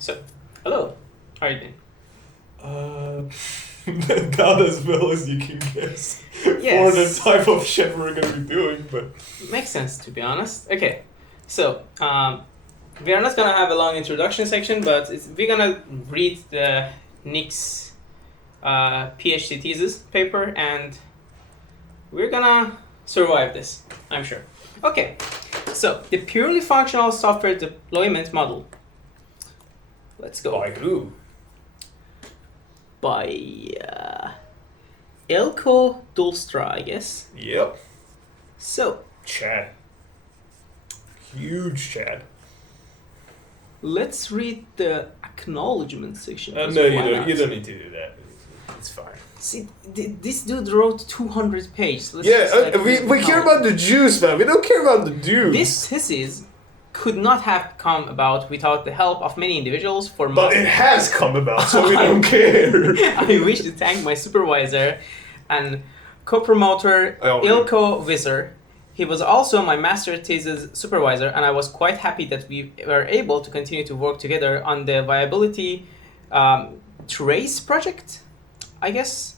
So, hello. How are you doing? Not as well as you can guess for the Yes. type of shit we're gonna be doing, but Makes sense, to be honest. Okay, so we are not gonna have a long introduction section, but we're gonna read the Nix PhD thesis paper, and we're gonna survive this, I'm sure. Okay, so the purely functional software deployment model. Let's go. by who? By Elko Dulstra, I guess. Yep, So Chad. Huge Chad. let's read the acknowledgement section. No, because you why don't. not? You don't need to do that. It's fine. See, this dude wrote 200 pages. Let's Yeah, just, like, we read care how- about the juice, man. We don't care about the dude. This thesis could not have come about without the help of many individuals for but months. it has come about, so we don't care. I wish to thank my supervisor and co-promoter Oh, Ilko Visser. He was also my master thesis supervisor, and I was quite happy that we were able to continue to work together on the viability trace project, I guess.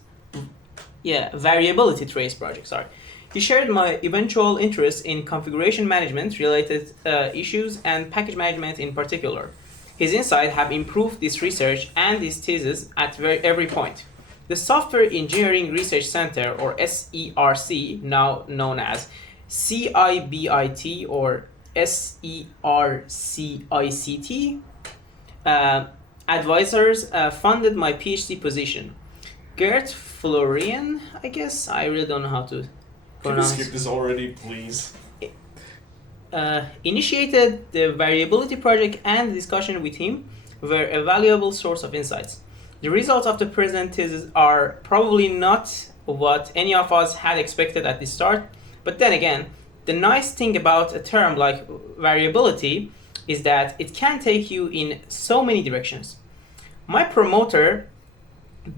Yeah, variability trace project, sorry. He shared my eventual interest in configuration management related issues and package management in particular. His insights have improved this research and this thesis at every point. The Software Engineering Research Center, or SERC, now known as CIBIT or SERCICT, advisors funded my PhD position. Gert Florian, I guess? I really don't know how to Can we pronounce. skip this already, please? Initiated the variability project, and the discussion with him were a valuable source of insights. The results of the present thesis are probably not what any of us had expected at the start, but then again, the nice thing about a term like variability is that it can take you in so many directions. My promoter,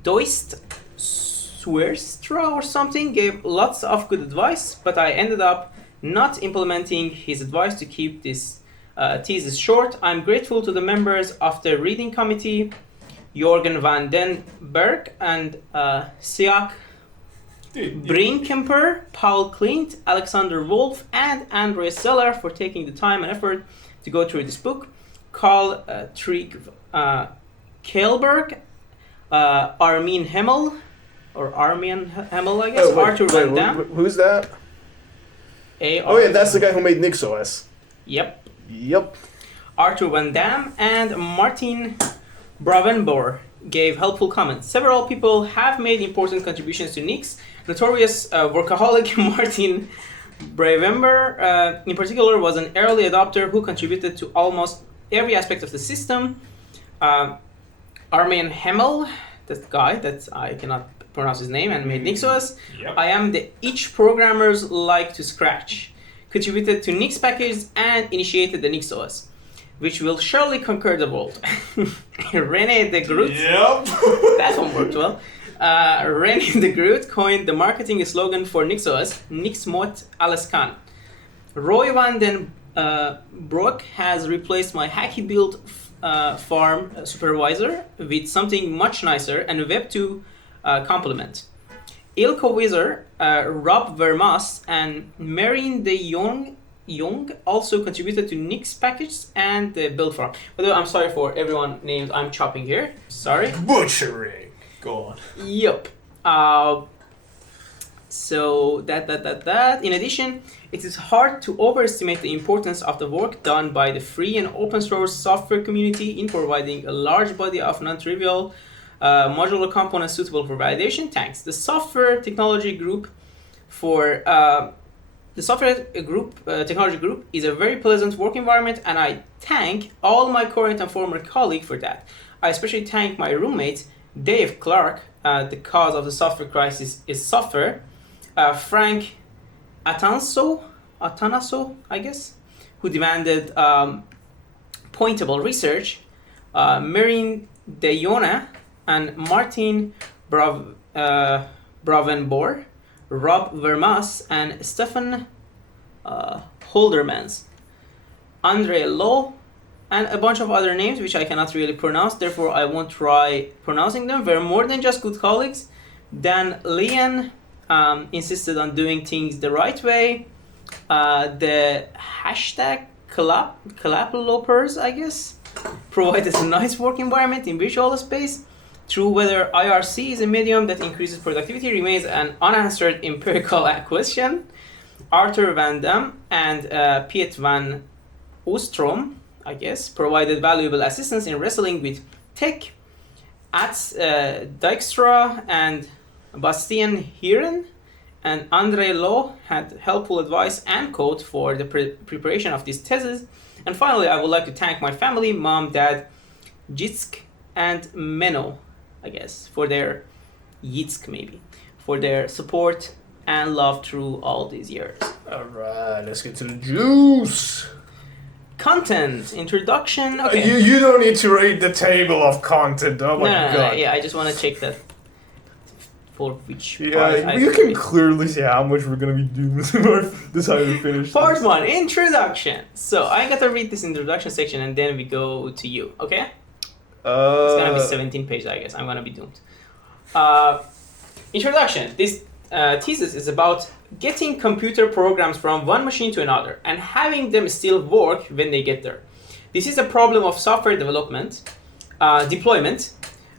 Doist Swerstra or something, gave lots of good advice, but I ended up not implementing his advice to keep this thesis short. I'm grateful to the members of the reading committee, Jorgen van den Berg and Siak Dude, Brinkemper, Paul Klint, Alexander Wolf, and Andre Seller for taking the time and effort to go through this book. Carl Trig Kaelberg, Armin Hemmel, or Armin Hemmel, I guess, Arthur Van Dam. Who's that? Oh yeah, that's the guy who made NixOS. Yep. Yep. Arthur Van Dam and Martin Bravenboer gave helpful comments. Several people have made important contributions to Nix. Notorious workaholic Martin Bravenboer, in particular, was an early adopter who contributed to almost every aspect of the system. Armin Hemmel, that guy that I cannot pronounce his name, and made NixOS. Yep. I am the each programmers like to scratch. Contributed to Nix package and initiated the NixOS, which will surely conquer the world. René de Groot. Yep. That one worked well. René de Groot coined the marketing slogan for NixOS, Nix mot alles kan. Roy van den Broek has replaced my hacky build farm supervisor with something much nicer and a Web2 complement. Ilko Wizard, Rob Vermas, and Marine de Jong also contributed to Nix package and the build farm. By the way, I'm sorry for everyone names I'm chopping here. Sorry. Butchering. Go on. Yup. So that. In addition, it is hard to overestimate the importance of the work done by the free and open source software community in providing a large body of non-trivial modular components suitable for validation. Thanks. The software technology group technology group is a very pleasant work environment, and I thank all my current and former colleagues for that. I especially thank my roommate, Dave Clark. The cause of the software crisis is software. Frank Atanaso, I guess, who demanded pointable research. Marin De Jona and Martin Bravenboer, Rob Vermas, and Stefan Holdermans. Andre Lowe and a bunch of other names which I cannot really pronounce, therefore I won't try pronouncing them, were more than just good colleagues. Dan Lian insisted on doing things the right way. The hashtag collapolopers, I guess, provided a nice work environment in virtual space. True, whether IRC is a medium that increases productivity remains an unanswered empirical question. Arthur Van Dam and Piet van Oostrom, I guess, provided valuable assistance in wrestling with tech. At Dijkstra and Bastien Heren and Andre Loh had helpful advice and code for the preparation of this thesis. And finally, I would like to thank my family, mom, dad, Jitsk, and Menno, I guess, for their support and love through all these years. All right, let's get to the juice. Content, introduction. Okay. You don't need to read the table of content. Oh my god. No, yeah, I just want to check that for which part. You can clearly see how much we're going to be doing this how we finish. Part 1, introduction. So I got to read this introduction section and then we go to you, okay? It's going to be 17 pages, I guess. I'm going to be doomed. Introduction. This thesis is about getting computer programs from one machine to another and having them still work when they get there. This is a problem of software development, deployment,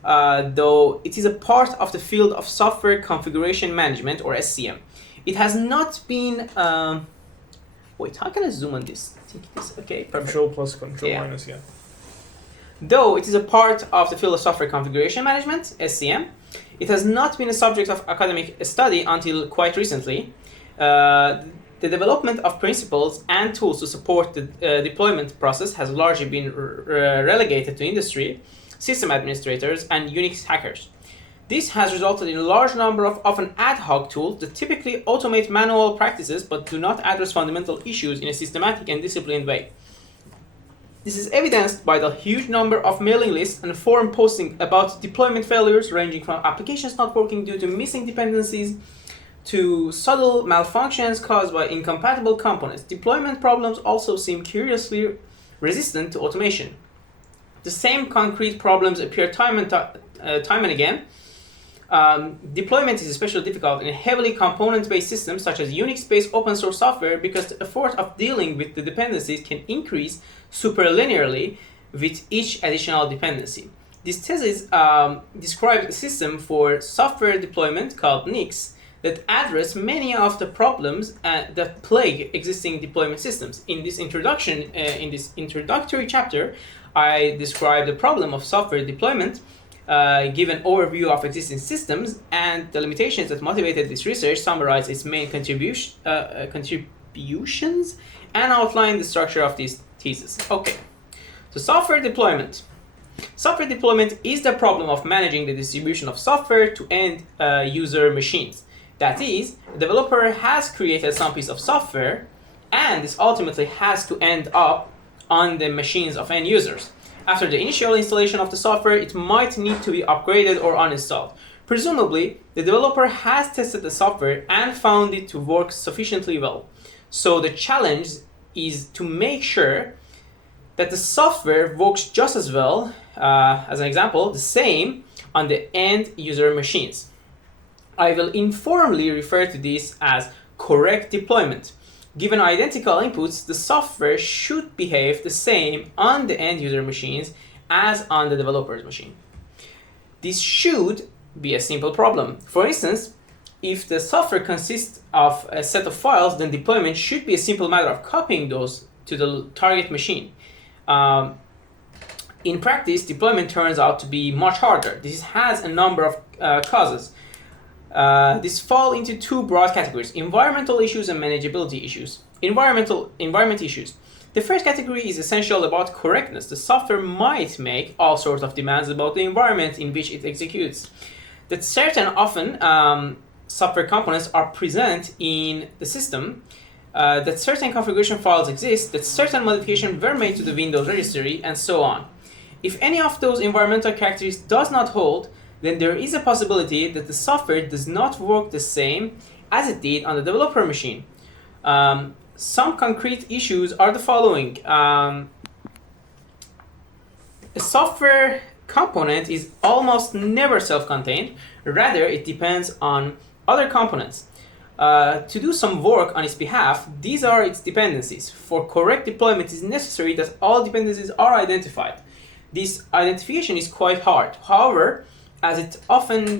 though it is a part of the field of software configuration management, or SCM. It has not been... wait, how can I zoom on this? I think it is okay. Perfect. Control plus, control minus, yeah. Though it is a part of the field of software configuration management, SCM, it has not been a subject of academic study until quite recently. The development of principles and tools to support the deployment process has largely been relegated to industry, system administrators, and Unix hackers. This has resulted in a large number of often ad hoc tools that typically automate manual practices but do not address fundamental issues in a systematic and disciplined way. This is evidenced by the huge number of mailing lists and forum postings about deployment failures, ranging from applications not working due to missing dependencies to subtle malfunctions caused by incompatible components. Deployment problems also seem curiously resistant to automation. The same concrete problems appear time and again. Deployment is especially difficult in heavily component-based systems such as Unix-based open source software because the effort of dealing with the dependencies can increase superlinearly with each additional dependency. This thesis describes a system for software deployment called Nix that address many of the problems that plague existing deployment systems. In this introductory chapter, I describe the problem of software deployment, give an overview of existing systems, and the limitations that motivated this research, summarize its main contributions, and outline the structure of this thesis. Okay, so software deployment. Software deployment is the problem of managing the distribution of software to end user machines. That is, a developer has created some piece of software, and this ultimately has to end up on the machines of end users. After the initial installation of the software, it might need to be upgraded or uninstalled. Presumably, the developer has tested the software and found it to work sufficiently well. So the challenge is to make sure that the software works just as well, as an example, the same on the end user machines. I will informally refer to this as correct deployment. Given identical inputs, the software should behave the same on the end user machines as on the developer's machine. This should be a simple problem. For instance, if the software consists of a set of files, then deployment should be a simple matter of copying those to the target machine. In practice, deployment turns out to be much harder. This has a number of causes. These fall into two broad categories: environmental issues and manageability issues. Environment issues. The first category is essential about correctness. The software might make all sorts of demands about the environment in which it executes. That certain often software components are present in the system, that certain configuration files exist, that certain modifications were made to the Windows registry, and so on. If any of those environmental characteristics does not hold, then there is a possibility that the software does not work the same as it did on the developer machine. Some concrete issues are the following. A software component is almost never self-contained. Rather, it depends on other components. To do some work on its behalf, these are its dependencies. For correct deployment, it is necessary that all dependencies are identified. This identification is quite hard. However, as it's often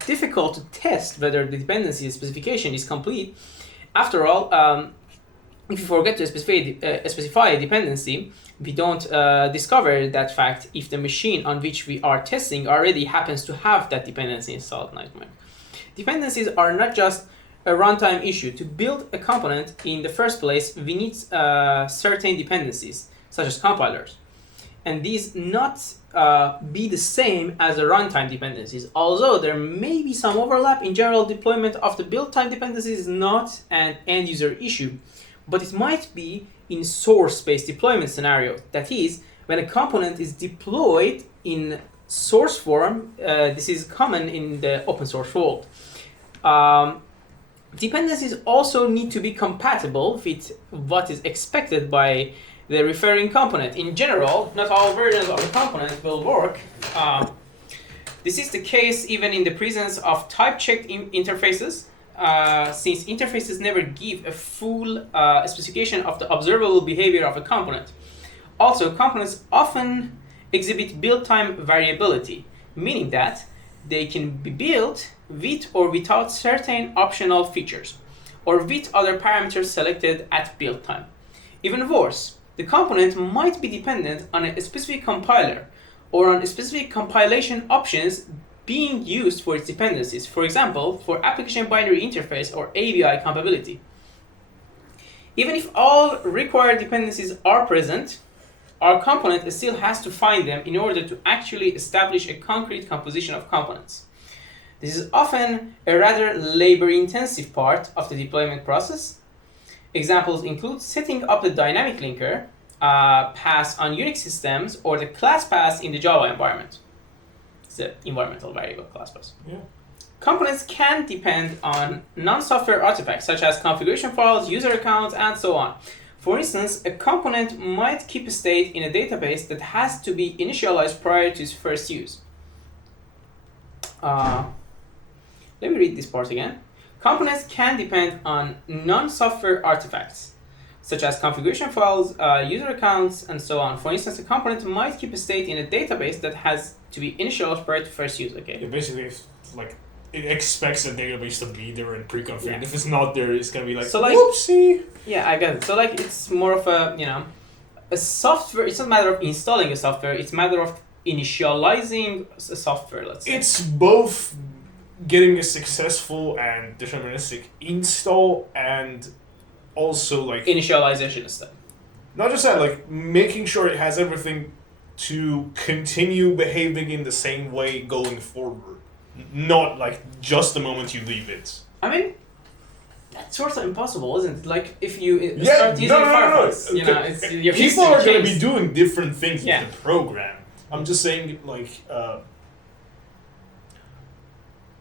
difficult to test whether the dependency specification is complete, after all, if you forget to specify a dependency, we don't discover that fact if the machine on which we are testing already happens to have that dependency installed. Nightmare. Dependencies are not just a runtime issue. To build a component in the first place, we need certain dependencies, such as compilers. And these not be the same as the runtime dependencies. Although there may be some overlap, in general, deployment of the build time dependencies is not an end user issue, but it might be in source-based deployment scenario. That is, when a component is deployed in source form, this is common in the open source world. Dependencies also need to be compatible with what is expected by the referring component. In general, not all versions of the component will work. This is the case even in the presence of type-checked interfaces, since interfaces never give a full specification of the observable behavior of a component. Also, components often exhibit build time variability, meaning that they can be built with or without certain optional features, or with other parameters selected at build time. Even worse, the component might be dependent on a specific compiler or on specific compilation options being used for its dependencies, for example, for application binary interface or ABI compatibility. Even if all required dependencies are present, our component still has to find them in order to actually establish a concrete composition of components. This is often a rather labor-intensive part of the deployment process. Examples include setting up the dynamic linker pass on Unix systems or the class pass in the Java environment. It's the environmental variable class pass. Yeah. Components can depend on non-software artifacts such as configuration files, user accounts, and so on. For instance, a component might keep a state in a database that has to be initialized prior to its first use. Let me read this part again. Components can depend on non-software artifacts, such as configuration files, user accounts, and so on. For instance, a component might keep a state in a database that has to be initialized prior to first use. Okay. Yeah, basically, it expects the database to be there and pre-configured. Yeah. If it's not there, it's gonna be like, So, whoopsie. Yeah, I get it. So it's more of a software. It's not a matter of installing a software. It's a matter of initializing a software. Let's say. It's both getting a successful and deterministic install and also initialization step. Not just that, making sure it has everything to continue behaving in the same way going forward. Not just the moment you leave it. I mean, that's sort of impossible, isn't it? If you start using Firefox, Okay. your People are going to be changed. doing different things with the program. I'm just saying,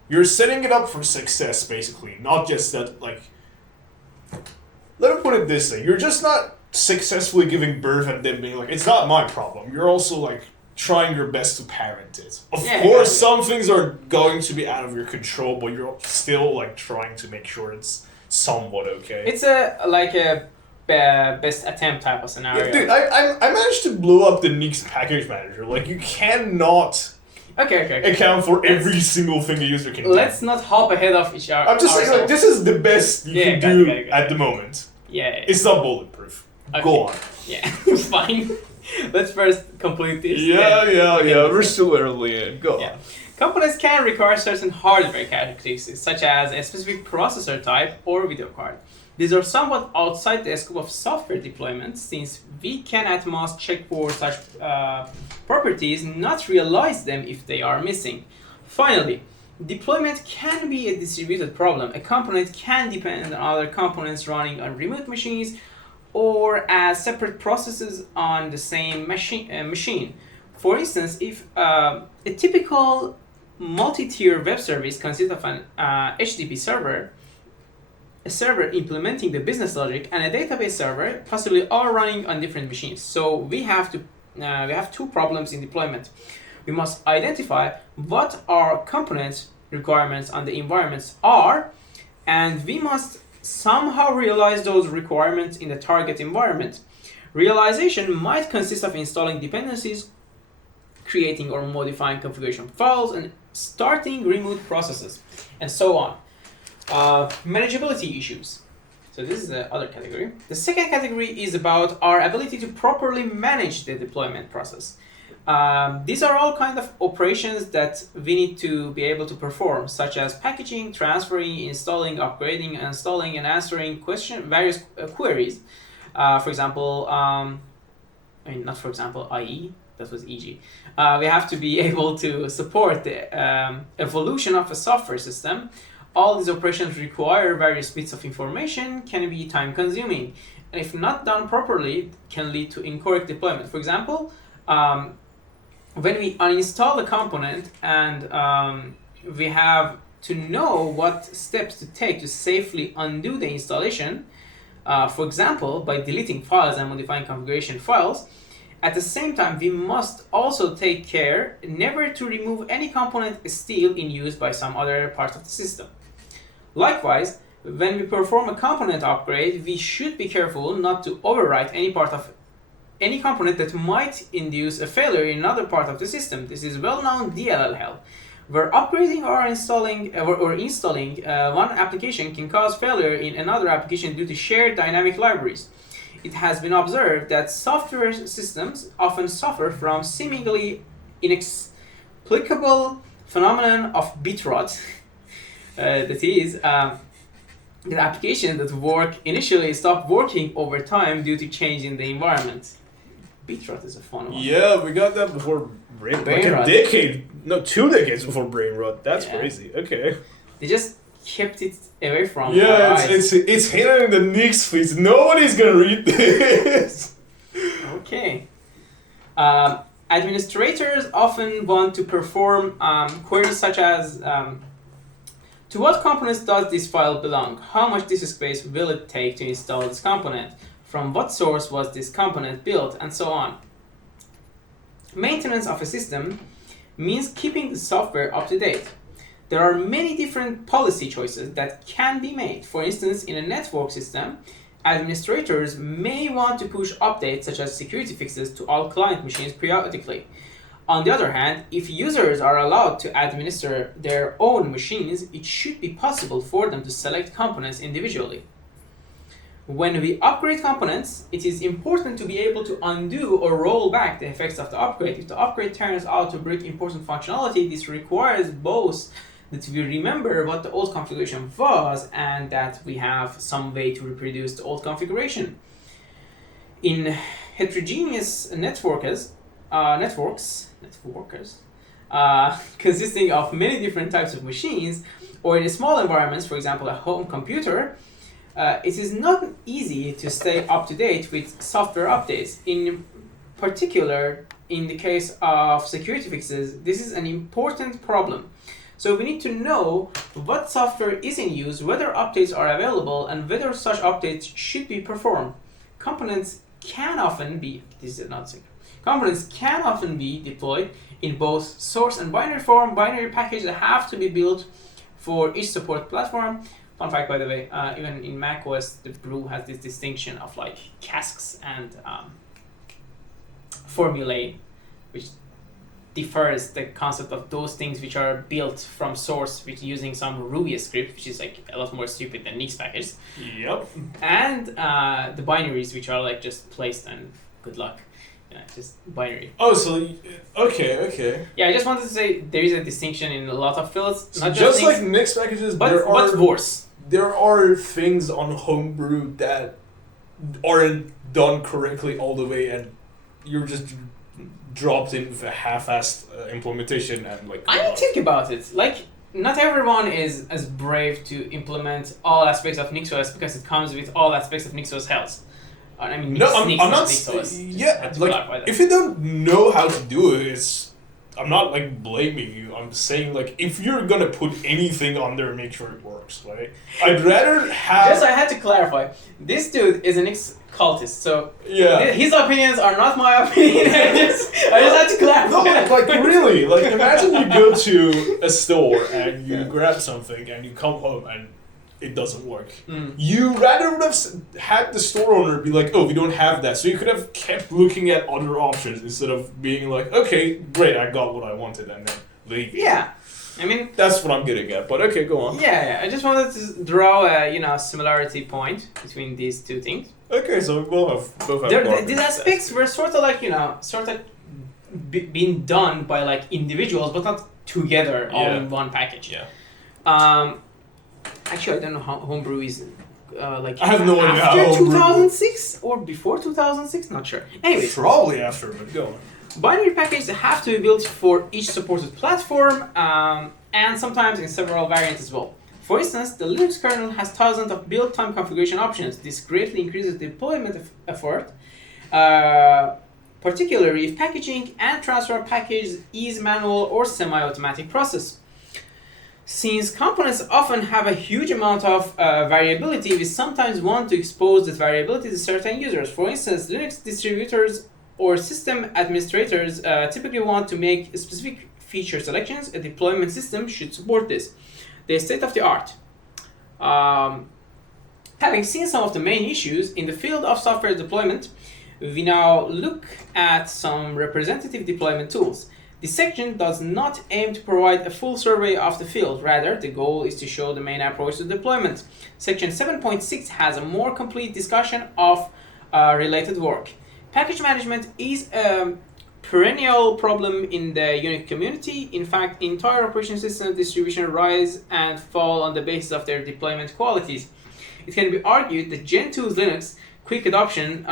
you're setting it up for success, basically. Not just that, let me put it this way. You're just not successfully giving birth and then being it's not my problem. You're also, trying your best to parent it. Of course, some things are going to be out of your control, but you're still, trying to make sure it's somewhat okay. It's a best attempt type of scenario. Yeah, dude, I managed to blow up the Nix package manager. You cannot Okay. account for every single thing a user can do. Let's not hop ahead of each other. I'm just saying, this is the best you can do at the moment. Yeah. It's not bulletproof. Okay. Go on. Yeah, fine. Let's first complete this. Yeah. We're still early in. Go on. Components can require certain hardware characteristics, such as a specific processor type or video card. These are somewhat outside the scope of software deployment, since we can at most check for such properties, not realize them if they are missing. Finally, deployment can be a distributed problem. A component can depend on other components running on remote machines or as separate processes on the same machine. For instance, if a typical multi-tier web service consists of an HTTP server, a server implementing the business logic, and a database server, possibly all running on different machines. So we have to we have two problems in deployment. We must identify what our components requirements on the environments are, and we must somehow realize those requirements in the target environment. Realization might consist of installing dependencies, creating or modifying configuration files, and starting remote processes, and so on. Manageability issues. So this is the other category. The second category is about our ability to properly manage the deployment process. These are all kind of operations that we need to be able to perform, such as packaging, transferring, installing, upgrading, installing, and answering various queries. For example, not for example, i.e., that was e.g. We have to be able to support the evolution of a software system. All these operations require various bits of information, can be time consuming, and if not done properly, can lead to incorrect deployment. For example, when we uninstall a component and we have to know what steps to take to safely undo the installation, for example, by deleting files and modifying configuration files, at the same time, we must also take care never to remove any component still in use by some other part of the system. Likewise, when we perform a component upgrade, we should be careful not to overwrite any part of any component that might induce a failure in another part of the system. This is well-known DLL hell, where upgrading or installing one application can cause failure in another application due to shared dynamic libraries. It has been observed that software systems often suffer from seemingly inexplicable phenomenon of bit rot. That is, the applications that work initially stop working over time due to change in the environment. Bit rot is a fun one. Yeah, we got that before brain rot. A 2 decades before brain rot. That's crazy. Okay. They just kept it away from it's hidden in the Nix feeds. Nobody's gonna read this. Okay. Administrators often want to perform queries such as to what components does this file belong? How much disk space will it take to install this component? From what source was this component built? And so on. Maintenance of a system means keeping the software up to date. There are many different policy choices that can be made. For instance, in a network system, administrators may want to push updates such as security fixes to all client machines periodically. On the other hand, if users are allowed to administer their own machines, it should be possible for them to select components individually. When we upgrade components, it is important to be able to undo or roll back the effects of the upgrade. If the upgrade turns out to break important functionality, this requires both that we remember what the old configuration was and that we have some way to reproduce the old configuration. In heterogeneous networks, consisting of many different types of machines, or in small environments, for example, a home computer, it is not easy to stay up to date with software updates. In particular, in the case of security fixes, this is an important problem. So we need to know what software is in use, whether updates are available, and whether such updates should be performed. Components can often be deployed in both source and binary form. Binary packages have to be built for each support platform. Fun fact, by the way, even in macOS, the brew has this distinction of like casks and formulae, which differs the concept of those things which are built from source with using some Ruby script, which is like a lot more stupid than Nix packages. Yep. And the binaries, which are like just placed and good luck. Just binary. Oh, so okay. Yeah, I just wanted to say there is a distinction in a lot of fields. So not just like Nix packages, but worse. There are things on Homebrew that aren't done correctly all the way, and you're just dropped in with a half-assed implementation and like. I mean, think about it. Like, not everyone is as brave to implement all aspects of NixOS because it comes with all aspects of NixOS health. I mean, I'm not. Yeah, like if you don't know how to do it, it's I'm not like blaming you. I'm saying like if you're gonna put anything on there, make sure it works, right? I'd rather have. Just I had to clarify. This dude is an ex-cultist, so Yeah. his opinions are not my opinion. I just had to clarify. No, like really, like imagine you go to a store and you grab something and you come home and it doesn't work. You rather would have had the store owner be like, "Oh, we don't have that," so you could have kept looking at other options instead of being like, "Okay, great, I got what I wanted," and then leave. Yeah, I mean that's what I'm getting at. But okay, go on. Yeah, I just wanted to draw a similarity point between these two things. Okay, so we both have. These aspects were sort of like being done by like individuals, but not together all in one package. Yeah. Actually, I don't know how Homebrew is like. I have no idea. After 2006 or before 2006, not sure. Anyways, probably after, but go on. Binary packages have to be built for each supported platform, and sometimes in several variants as well. For instance, the Linux kernel has thousands of build time configuration options. This greatly increases the deployment effort, particularly if packaging and transfer of packages is manual or semi-automatic process. Since components often have a huge amount of variability, we sometimes want to expose this variability to certain users. For instance, Linux distributors or system administrators typically want to make specific feature selections. A deployment system should support this. The state of the art. Having seen some of the main issues in the field of software deployment, we now look at some representative deployment tools. This section does not aim to provide a full survey of the field. Rather, the goal is to show the main approach to deployment. Section 7.6 has a more complete discussion of related work. Package management is a perennial problem in the Unix community. In fact, entire operation system distribution rise and fall on the basis of their deployment qualities. It can be argued that Gen 2's Linux quick adoption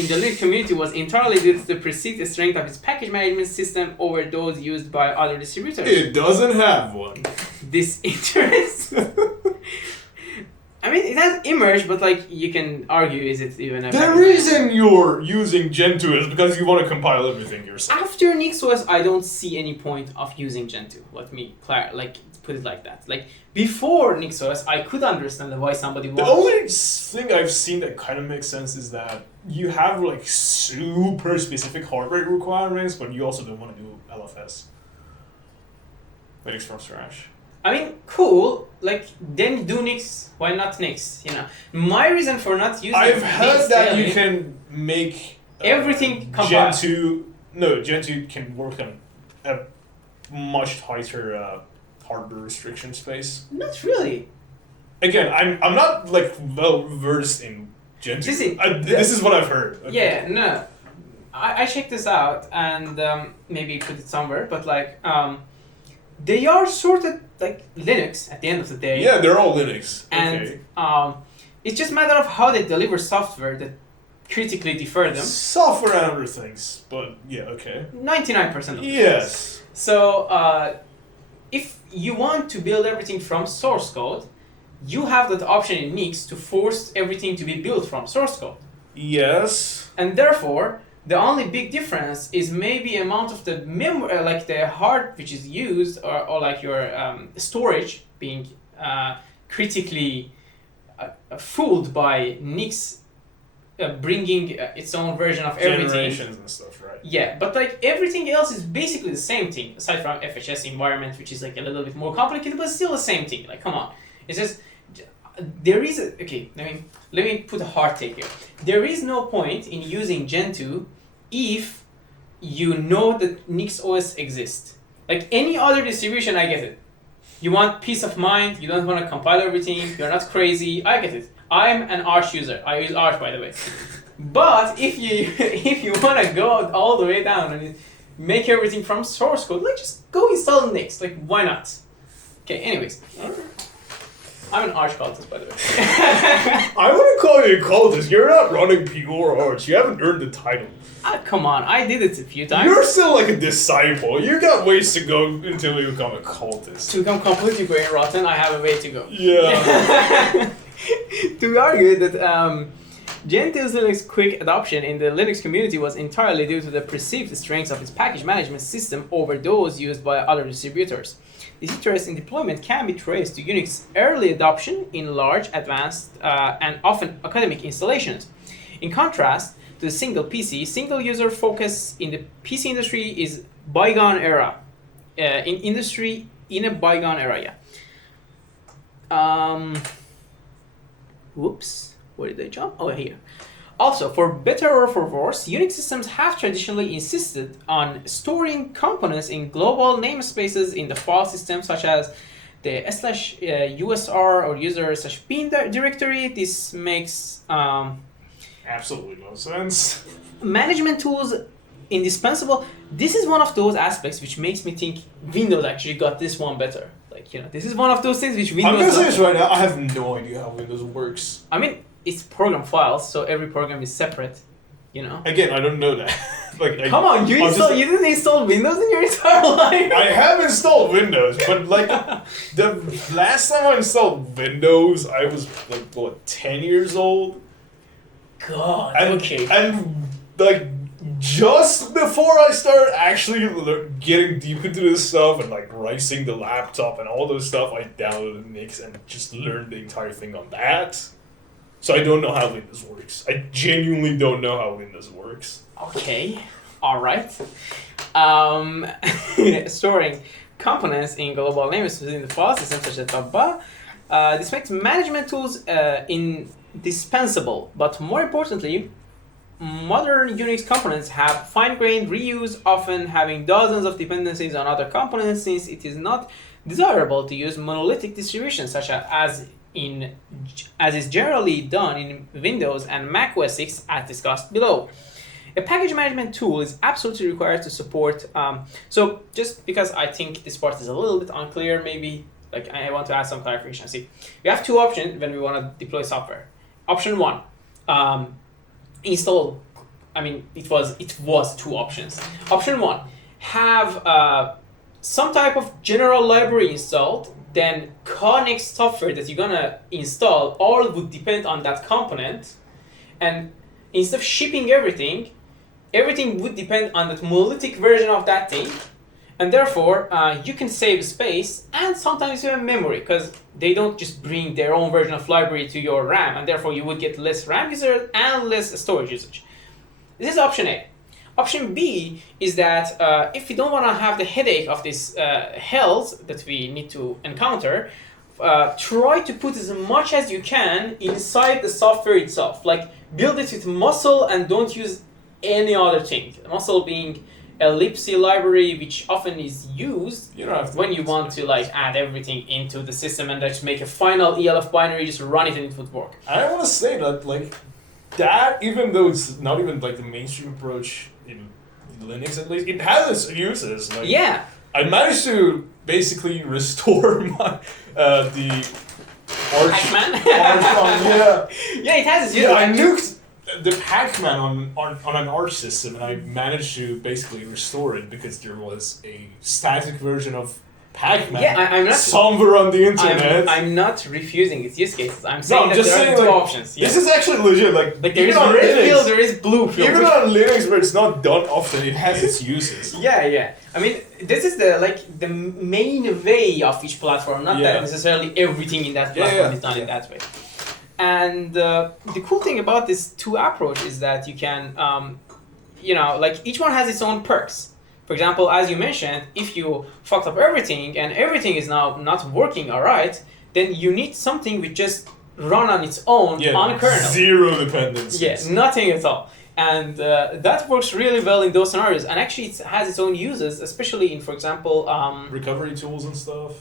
in the Linux community was entirely due to the perceived strength of its package management system over those used by other distributors. It doesn't have one. This interest. I mean, it has emerged, but like you can argue, is it even a? The reason you're using Gen 2 is because you want to compile everything yourself. After NixOS, I don't see any point of using Gen 2. Let me put it like that. Like before NixOS, I could understand why somebody wants. The only thing I've seen that kind of makes sense is that you have like super specific heart rate requirements, but you also don't want to do LFS. Linux from scratch. I mean, cool. Like, then do Nix. Why not Nix? You know, my reason for not using. I've heard that you can make everything Gen 2. No, Gen 2 can work on a much tighter hardware restriction space. Not really. Again, I'm not like well versed in Gen 2. This is what I've heard. Okay. Yeah, no. I checked this out and maybe put it somewhere, but like they are sort of like Linux at the end of the day. Yeah, they're all Linux. And it's just a matter of how they deliver software that critically differ them. Software and other things, but yeah, okay. 99% of them. Yes. So if you want to build everything from source code, you have that option in Nix to force everything to be built from source code. Yes. And therefore, the only big difference is maybe amount of the memory, like the hard which is used, or like your storage being critically fooled by Nix bringing its own version of everything. Generations and stuff, right? Yeah, but like everything else is basically the same thing, aside from FHS environment, which is like a little bit more complicated, but still the same thing. Like, come on, it's just there is a okay. Let me put a hard take here. There is no point in using Gen 2 if you know that NixOS exists. Like any other distribution, I get it. You want peace of mind. You don't want to compile everything. You're not crazy. I get it. I'm an Arch user. I use Arch, by the way. But if you want to go all the way down and make everything from source code, like just go install Nix. Like why not? Okay. Anyways. I'm an Arch cultist, by the way. I wouldn't call you a cultist. You're not running pure Arch. You haven't earned the title. Come on, I did it a few times. You're still like a disciple. You got ways to go until you become a cultist. To become completely brain rotten, I have a way to go. Yeah. To argue that Gentile's Linux quick adoption in the Linux community was entirely due to the perceived strengths of its package management system over those used by other distributors. This interest in deployment can be traced to Unix's early adoption in large, advanced, and often academic installations. In contrast to the single PC, single user focus in the PC industry is bygone era. In a bygone era, yeah. Whoops. Where did I jump? Oh, here. Also, for better or for worse, Unix systems have traditionally insisted on storing components in global namespaces in the file system, such as the /usr or user/bin directory. This makes absolutely no sense. Management tools indispensable. This is one of those aspects which makes me think Windows actually got this one better. Like, this is one of those things which Windows. I'm gonna say this right now. I have no idea how Windows works. I mean, it's program files, so every program is separate. Again, I don't know that. Come on, you didn't install Windows in your entire life? I have installed Windows, but the last time I installed Windows, I was 10 years old. God. Okay. And just before I started actually getting deep into this stuff and ricing the laptop and all those stuff, I downloaded Nix and just learned the entire thing on that. So I don't know how Windows works. I genuinely don't know how Windows works. Okay, all right. Storing components in global names within the file system, such as blah. This makes management tools indispensable, but more importantly, modern Unix components have fine-grained reuse, often having dozens of dependencies on other components, since it is not desirable to use monolithic distributions, such as is generally done in Windows and Mac OS X, as discussed below. A package management tool is absolutely required to support. So just because I think this part is a little bit unclear, maybe I want to add some clarification. See, we have two options when we want to deploy software. Option one, install. I mean, it was two options. Option one, have some type of general library installed. Then next software that you're gonna install all would depend on that component, and instead of shipping everything would depend on that monolithic version of that thing, and therefore you can save space and sometimes even memory, because they don't just bring their own version of library to your RAM, and therefore you would get less RAM usage and less storage usage. This is option A. Option B is that if we don't want to have the headache of this hells that we need to encounter, try to put as much as you can inside the software itself. Build it with muscle and don't use any other thing. Muscle being a libc library, which often is used when you want to add everything into the system and just make a final ELF binary, just run it and it would work. I want to say that that, even though it's not even the mainstream approach in Linux, at least it has its uses. Yeah, I managed to basically restore my the Pac-Man. Yeah, it has its uses. Yeah, I nuked the Pac-Man on an Arch system, and I managed to basically restore it because there was a static version of Pac-Man I'm not somewhere on the internet. I'm not refusing its use cases. I'm saying that there are two options. This is actually legit. There is red pill, there is blue pill. Even on Linux, where it's not done often, it has its uses. Yeah. I mean, this is the main way of each platform. Not that necessarily everything in that platform is done in that way. And the cool thing about this two approach is that you can, each one has its own perks. For example, as you mentioned, if you fucked up everything and everything is now not working alright, then you need something which just run on its own on kernel. Zero dependencies. Yeah, nothing at all. And that works really well in those scenarios. And actually it has its own uses, especially in, for example... recovery tools and stuff.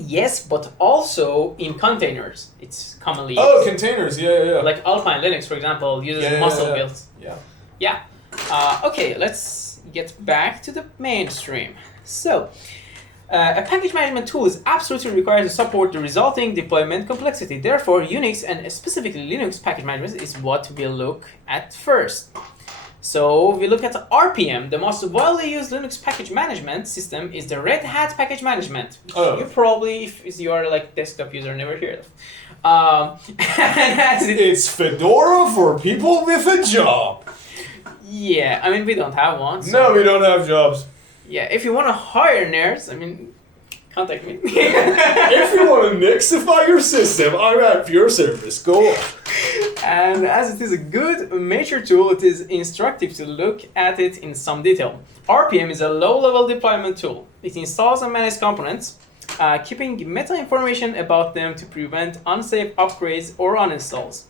Yes, but also in containers. It's commonly used. Oh, containers, yeah. Like Alpine Linux, for example, uses muscle builds. Yeah. Okay, let's get back to the mainstream. So, a package management tool is absolutely required to support the resulting deployment complexity. Therefore, Unix and specifically Linux package management is what we'll look at first. So we look at RPM. The most widely used Linux package management system is the Red Hat package management. You probably, if you are desktop user, never heard of. And as It's Fedora for people with a job. yeah, I mean, we don't have one. So No, we don't have jobs. yeah, if you want to hire nerds, I mean, contact me. If you want to Nixify your system, I'm at your service. Go on. And as it is a good mature tool, it is instructive to look at it in some detail. RPM is a low-level deployment tool. It installs and manages components, keeping meta information about them to prevent unsafe upgrades or uninstalls.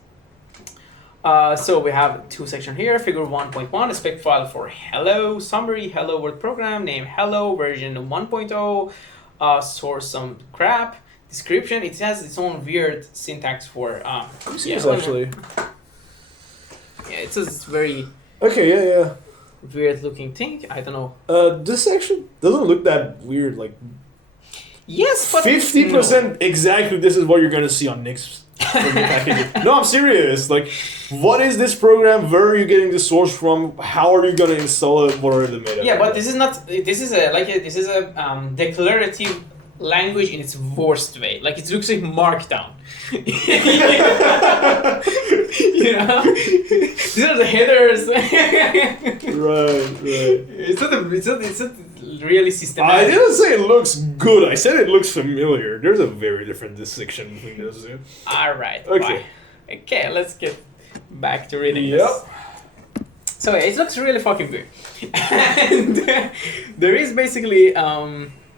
So we have two sections here. Figure 1.1, a spec file for hello, summary, hello world program, name hello, version 1.0, source some crap, description. It has its own weird syntax for Actually. yeah, it's a very Okay, yeah. weird looking thing. I don't know. This section doesn't look that weird. Like Yes, but 50% exactly. This is what you're gonna see on Nix. No, I'm serious. Like, what is this program? Where are you getting the source from? How are you gonna install it? What are the meta? Yeah, but this is not. This is a declarative language in its worst way. Like it looks like Markdown. You know, these are the headers. Right. It's not really systematic. I didn't say it looks good. I said it looks familiar. There's a very different distinction between those two. All right. Okay. Fine. Okay, let's get back to reading Yep. this. So yeah, it looks really fucking weird, and there is basically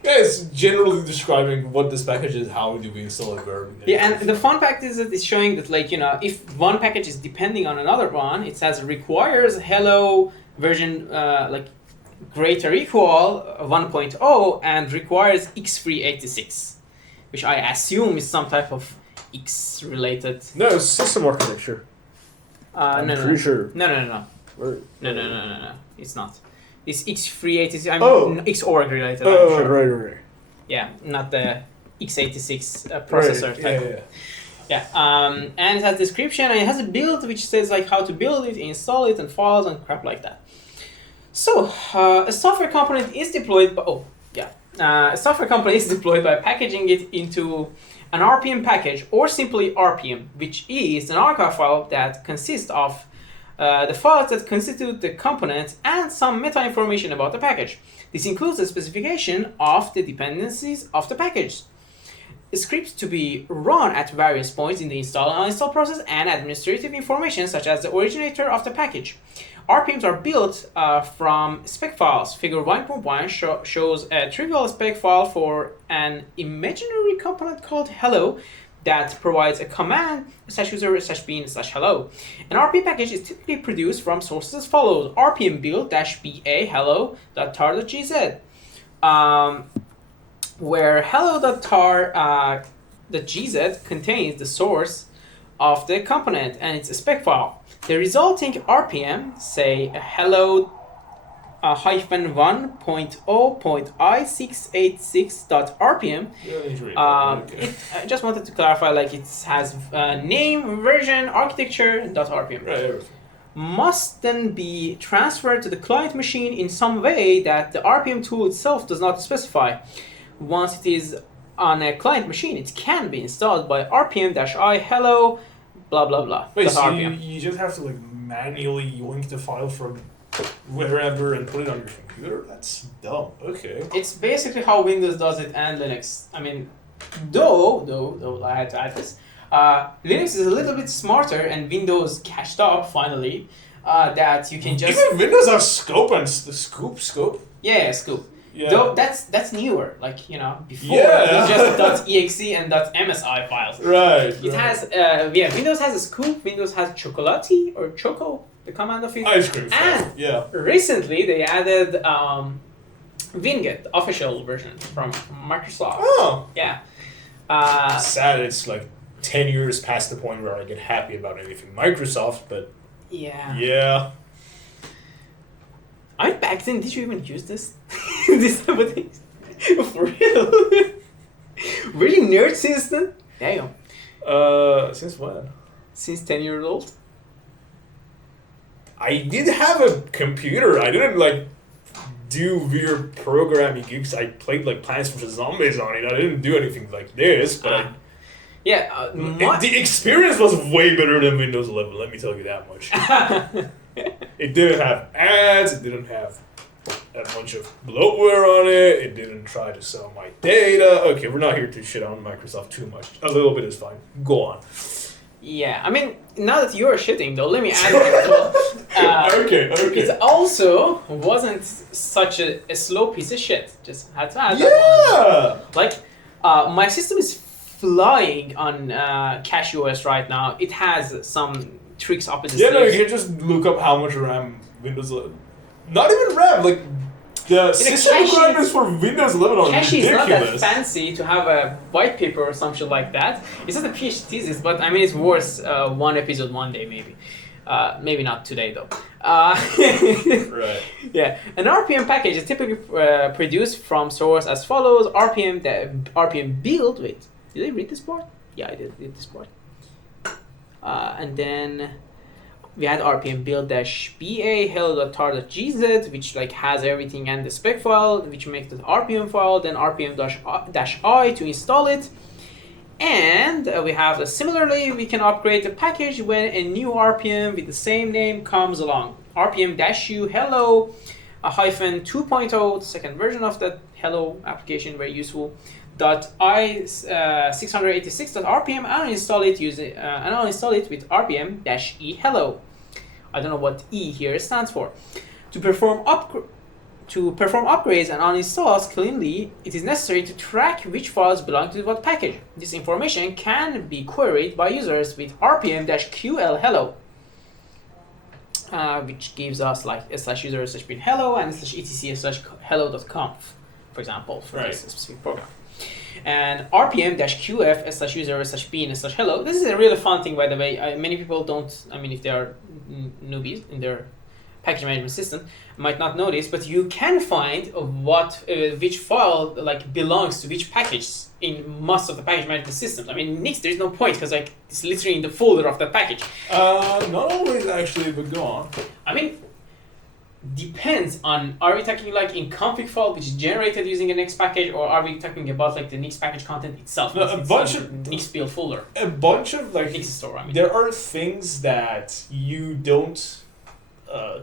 Yeah, it's generally describing what this package is, how do we install it, where. yeah, and the fun fact is that it's showing that like if one package is depending on another one, it says requires hello version like greater equal 1.0 and requires x386, which I assume is some type of X related. No, it's system architecture. No, pretty sure. No. Where? No. It's not. It's x386. I Oh. mean, XORG related. I'm Oh, sure. right. Yeah, not the x86 processor Right. type. Yeah. And it has description and it has a build which says like how to build it, install it, and files and crap like that. So a software component is deployed by a software component is deployed by packaging it into an RPM package or simply RPM, which is an archive file that consists of the files that constitute the component and some meta information about the package. This includes the specification of the dependencies of the package, scripts to be run at various points in the install and uninstall process, and administrative information such as the originator of the package. RPMs are built from spec files. Figure 1.1 shows a trivial spec file for an imaginary component called hello that provides a command /user/bin/hello. An RPM package is typically produced from sources as follows: rpm build-ba hello.tar.gz, where hello.tar.gz contains the source of the component and its spec file. The resulting RPM, say hello -1.0.i686.rpm. I just wanted to clarify, like it has name, version, architecture.rpm. Right. Must then be transferred to the client machine in some way that the RPM tool itself does not specify. Once it is on a client machine, it can be installed by rpm-i hello blah blah blah. Wait, so RPM. you just have to like manually link the file from wherever and put it on your computer? That's dumb. Okay. It's basically how Windows does it and Linux. I mean, though I had to add this. Linux is a little bit smarter and Windows catched up finally. That you can just Even Windows has scope and scope. yeah scoop. Yeah. Though that's newer. Like before Yeah. it was just .exe and .msi files. Right. It has Windows has a scoop. Windows has chocolati or choco, the command of it. Ice cream. And Yeah. recently they added Winget, the official version from Microsoft. Oh. Yeah. Sad. It's like 10 years past the point where I get happy about anything Microsoft, but Yeah. yeah. I mean, back then, did you even use this? This type of things? For real? Really nerd since then? Damn. Since when? Since 10 years old? I did have a computer. I didn't like do weird programming gigs. I played like Plants vs Zombies on it. I didn't do anything like this, but Yeah, The experience was way better than Windows 11. Let me tell you that much. It didn't have ads. It didn't have a bunch of bloatware on it. It didn't try to sell my data. Okay, we're not here to shit on Microsoft too much. A little bit is fine. Go on. Yeah, I mean, now that you're shitting though, let me add it as well. Okay. It also wasn't such a slow piece of shit. Just had to add that one. Like, my system is flying on CashOS right now. It has some tricks up its sleeves. No, you can just look up how much RAM Windows 11. Not even RAM, like the system requirements for Windows 11 are Cache ridiculous. is not that fancy to have a white paper or some shit like that. It's not a PhD thesis, but I mean it's worth one episode one day maybe. Maybe not today though. Right. Yeah, an RPM package is typically produced from source as follows: RPM build. Wait, did I read this part? Yeah, I did read this part. And then we had RPM build-ba hello.tar.gz, which like has everything and the spec file, which makes the RPM file. Then RPM-i to install it. And we have similarly, we can upgrade the package when a new RPM with the same name comes along. RPM-u hello -2.0, the second version of that hello application, very useful. .i686.rpm and uninstall it with rpm-e hello. I don't know what E here stands for. To perform upgrades and uninstalls cleanly, it is necessary to track which files belong to what package. This information can be queried by users with rpm-ql hello, which gives us like /user/bin hello and /etc/hello.conf, for example, for this specific program. And rpm-qf/user/bin/hello. This is a really fun thing, by the way. Many people don't, I mean, if they are newbies in their package management system, might not notice, but you can find which file like belongs to which package in most of the package management systems. I mean, Nix, there's no point because like it's literally in the folder of that package. Not always actually, but go on. I mean, depends on, are we talking like in config file which is generated using a Nix package, or are we talking about like the Nix package content itself? No, a bunch of Nix build folder. A bunch of like Nix store. I mean, there are things that you don't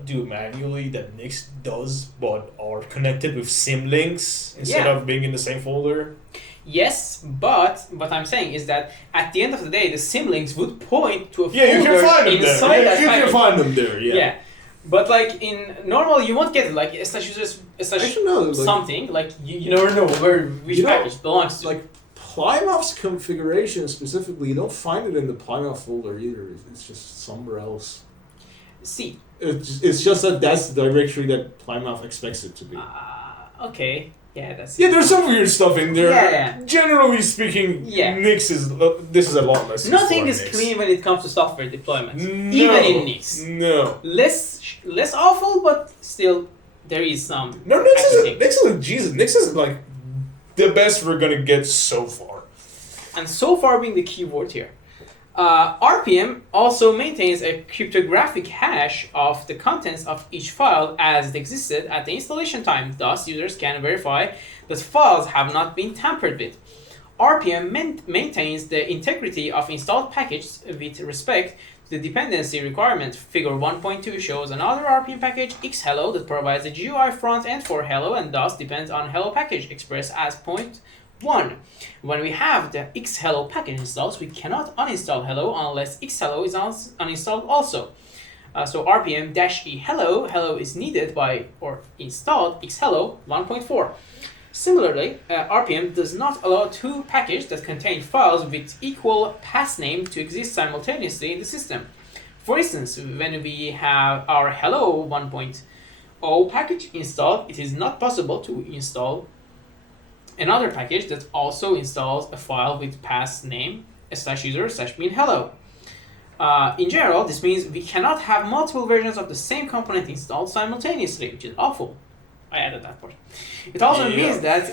do manually that Nix does, but are connected with symlinks instead of being in the same folder. Yes, but what I'm saying is that at the end of the day, the symlinks would point to a folder you can find them inside there. that You package. can find them there. Yeah. But like in normal, you won't get it like something like you never know which package belongs to. Like Plymouth's configuration specifically, you don't find it in the Plymouth folder either. It's just somewhere else. See. It's just that's the directory that Plymouth expects it to be. Okay. Yeah, that's. Yeah, there's some weird stuff in there. Yeah. Generally speaking, Nix is this is a lot less. Nothing is clean when it comes to software deployment. No, even in Nix. No. Less awful, but still there is some. No, Nix is like the best we're gonna get so far. And so far being the key word here. RPM also maintains a cryptographic hash of the contents of each file as it existed at the installation time. Thus, users can verify that files have not been tampered with. RPM maintains the integrity of installed packages with respect to the dependency requirement. Figure 1.2 shows another RPM package, xhello, that provides a GUI front end for hello and thus depends on hello package expressed as 0.1. When we have the xhello package installed, we cannot uninstall hello unless xhello is uninstalled also. So rpm-e hello is needed by or installed xhello 1.4. Similarly, RPM does not allow two packages that contain files with equal path name to exist simultaneously in the system. For instance, when we have our hello 1.0 package installed, it is not possible to install another package that also installs a file with path name /user/bin hello. In general, this means we cannot have multiple versions of the same component installed simultaneously, which is awful. I added that part. It also means that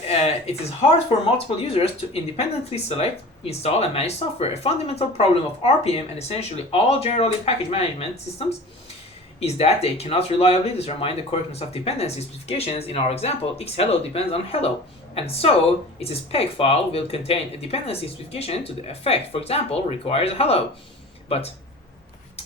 it is hard for multiple users to independently select, install, and manage software. A fundamental problem of RPM and essentially all generally package management systems is that they cannot reliably determine the correctness of dependency specifications. In our example, xhello depends on hello, and so its spec file will contain a dependency specification to the effect, for example, requires hello. But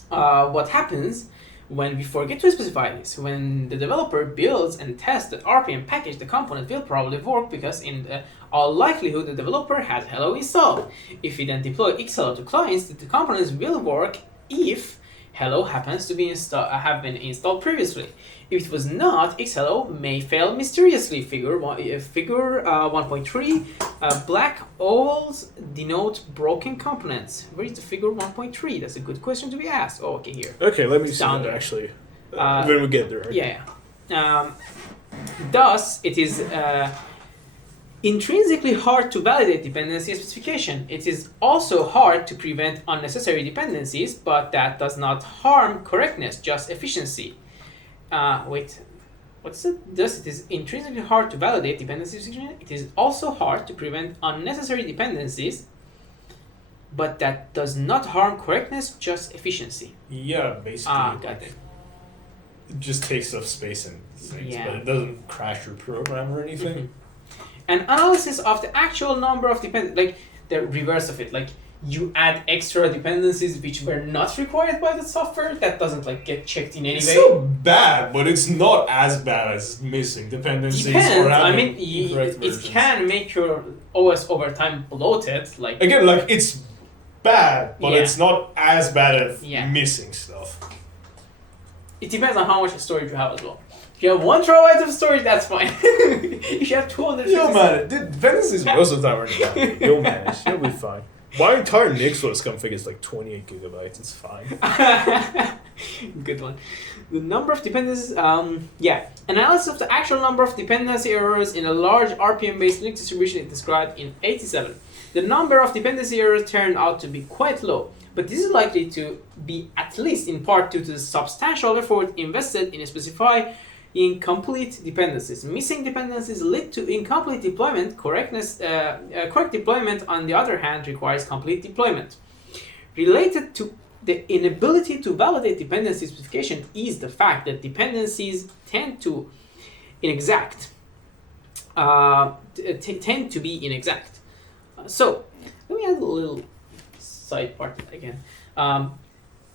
what happens when we forget to specify this? When the developer builds and tests the RPM package, the component will probably work because in all likelihood the developer has hello installed. If we then deploy xhello to clients, the components will work if hello happens to be have been installed previously. If it was not, xhello may fail mysteriously. Figure 1.3, black ovals denote broken components. Where is the figure 1.3? That's a good question to be asked. Oh, okay, here. Okay, let me see Down that there. actually. When we get there. Yeah. Thus, it is intrinsically hard to validate dependency specification. It is also hard to prevent unnecessary dependencies, but that does not harm correctness, just efficiency. What's it? Thus, it is intrinsically hard to validate dependency specification. It is also hard to prevent unnecessary dependencies, but that does not harm correctness, just efficiency. Yeah, basically. Got it. It just takes up space and things, Yeah. but it doesn't crash your program or anything. An analysis of the actual number of like the reverse of it, like you add extra dependencies which were not required by the software, that doesn't like get checked in any It's way. still bad, but it's not as bad as missing dependencies Depends. or I having mean, incorrect it versions. can make your OS over time bloated. Like Again, like it's bad, but Yeah. it's not as bad as Yeah. missing stuff. it depends on how much storage you have as well. If you have 1 terabyte of storage, that's fine. If you have 200, You'll manage. Dependencies most of the time are fine. You'll manage. You'll be fine. My entire NixOS config is like 28 gigabytes. It's fine. Good one. The number of dependencies, analysis of the actual number of dependency errors in a large RPM-based Linux distribution is described in 87. The number of dependency errors turned out to be quite low, but this is likely to be at least in part due to the substantial effort invested in specifying incomplete dependencies. Missing dependencies lead to incomplete deployment. Correct deployment, on the other hand, requires complete deployment. Related to the inability to validate dependency specification is the fact that dependencies tend to be inexact. So let me add a little side part again.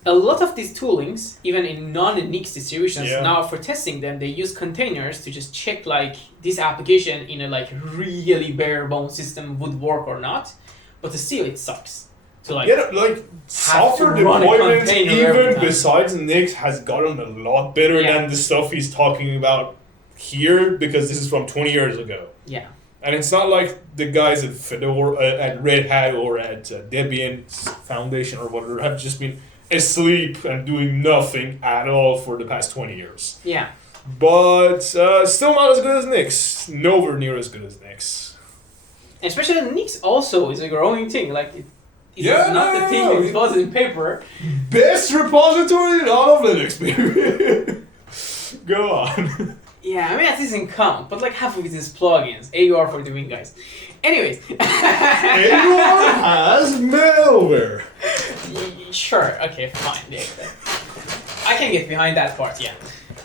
A lot of these toolings, even in non-Nix distributions, Yeah. now for testing them, they use containers to just check like this application in a like really bare bones system would work or not. But still, it sucks to like. Yeah, like software to run a deployment, container every even time. besides Nix, has gotten a lot better Yeah. than the stuff he's talking about here, because this is from 20 years ago. Yeah. And it's not like the guys at Fedora, at Red Hat, or at Debian Foundation or whatever have just been asleep and doing nothing at all for the past 20 years. Yeah. But still not as good as Nix. Nowhere near as good as Nix. Especially Nix also is a growing thing. Like it's Yeah, not the thing yeah. that was in paper. Best repository in all of Linux, baby. Go on. Yeah, I mean that doesn't count, but like half of it is plugins. AUR for the win guys. Anyways. Anyone has malware. Sure, okay, fine. Yeah. I can get behind that part, yeah.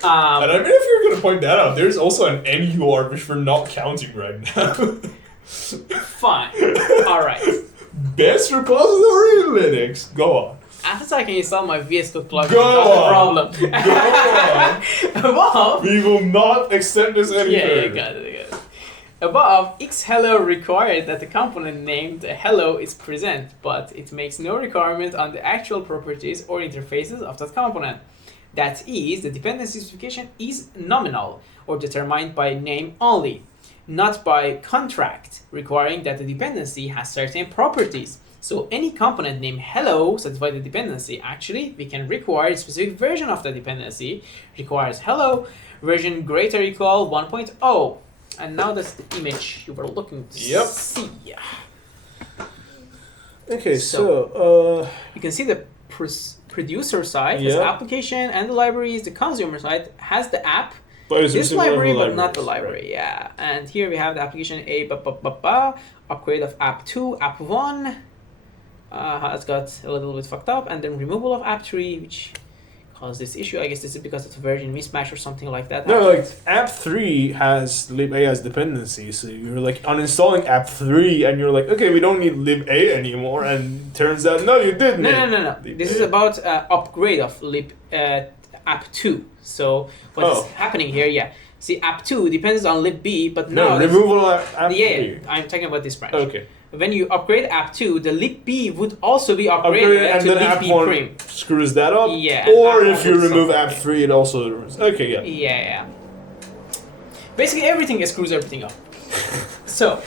And I mean, if you're gonna point that out, there's also an NUR which we're not counting right now. Fine. Alright. Best repository in Linux. Go on. After I can install my VS Code plugin, Go that's the on. problem. Go Above, We will not extend this any yeah, further. you got it, you got it. Above, xhello required that the component named hello is present, but it makes no requirement on the actual properties or interfaces of that component. That is, the dependency specification is nominal or determined by name only, not by contract, requiring that the dependency has certain properties. So any component named hello satisfies the dependency. Actually, we can require a specific version of the dependency. Requires hello version greater or equal 1.0. And now that's the image you were looking to Yep. see. Okay, So- so You can see the producer side has Yeah. application and the libraries. The consumer side has the app, but it's this similar library, to but not the libraries, library. Yeah. And here we have the application upgrade of app 2, app 1. It's got a little bit fucked up, and then removal of app 3, which cause this issue. I guess this is because of the version mismatch or something like that. No, like app 3 has liba as dependency, so you're like uninstalling app 3 and you're like, okay, we don't need liba anymore, and turns out no, you did. No. This is about upgrade of app 2. So what's happening here? Yeah. See, app 2 depends on lib but now removal of app 3. Yeah, I'm talking about this branch. Okay. When you upgrade app 2, the lib would also be upgraded and to then app lib 1 prim. screws that up. Yeah. Or if you remove app 3, it also. Okay, yeah. Yeah. Basically, everything screws everything up. So,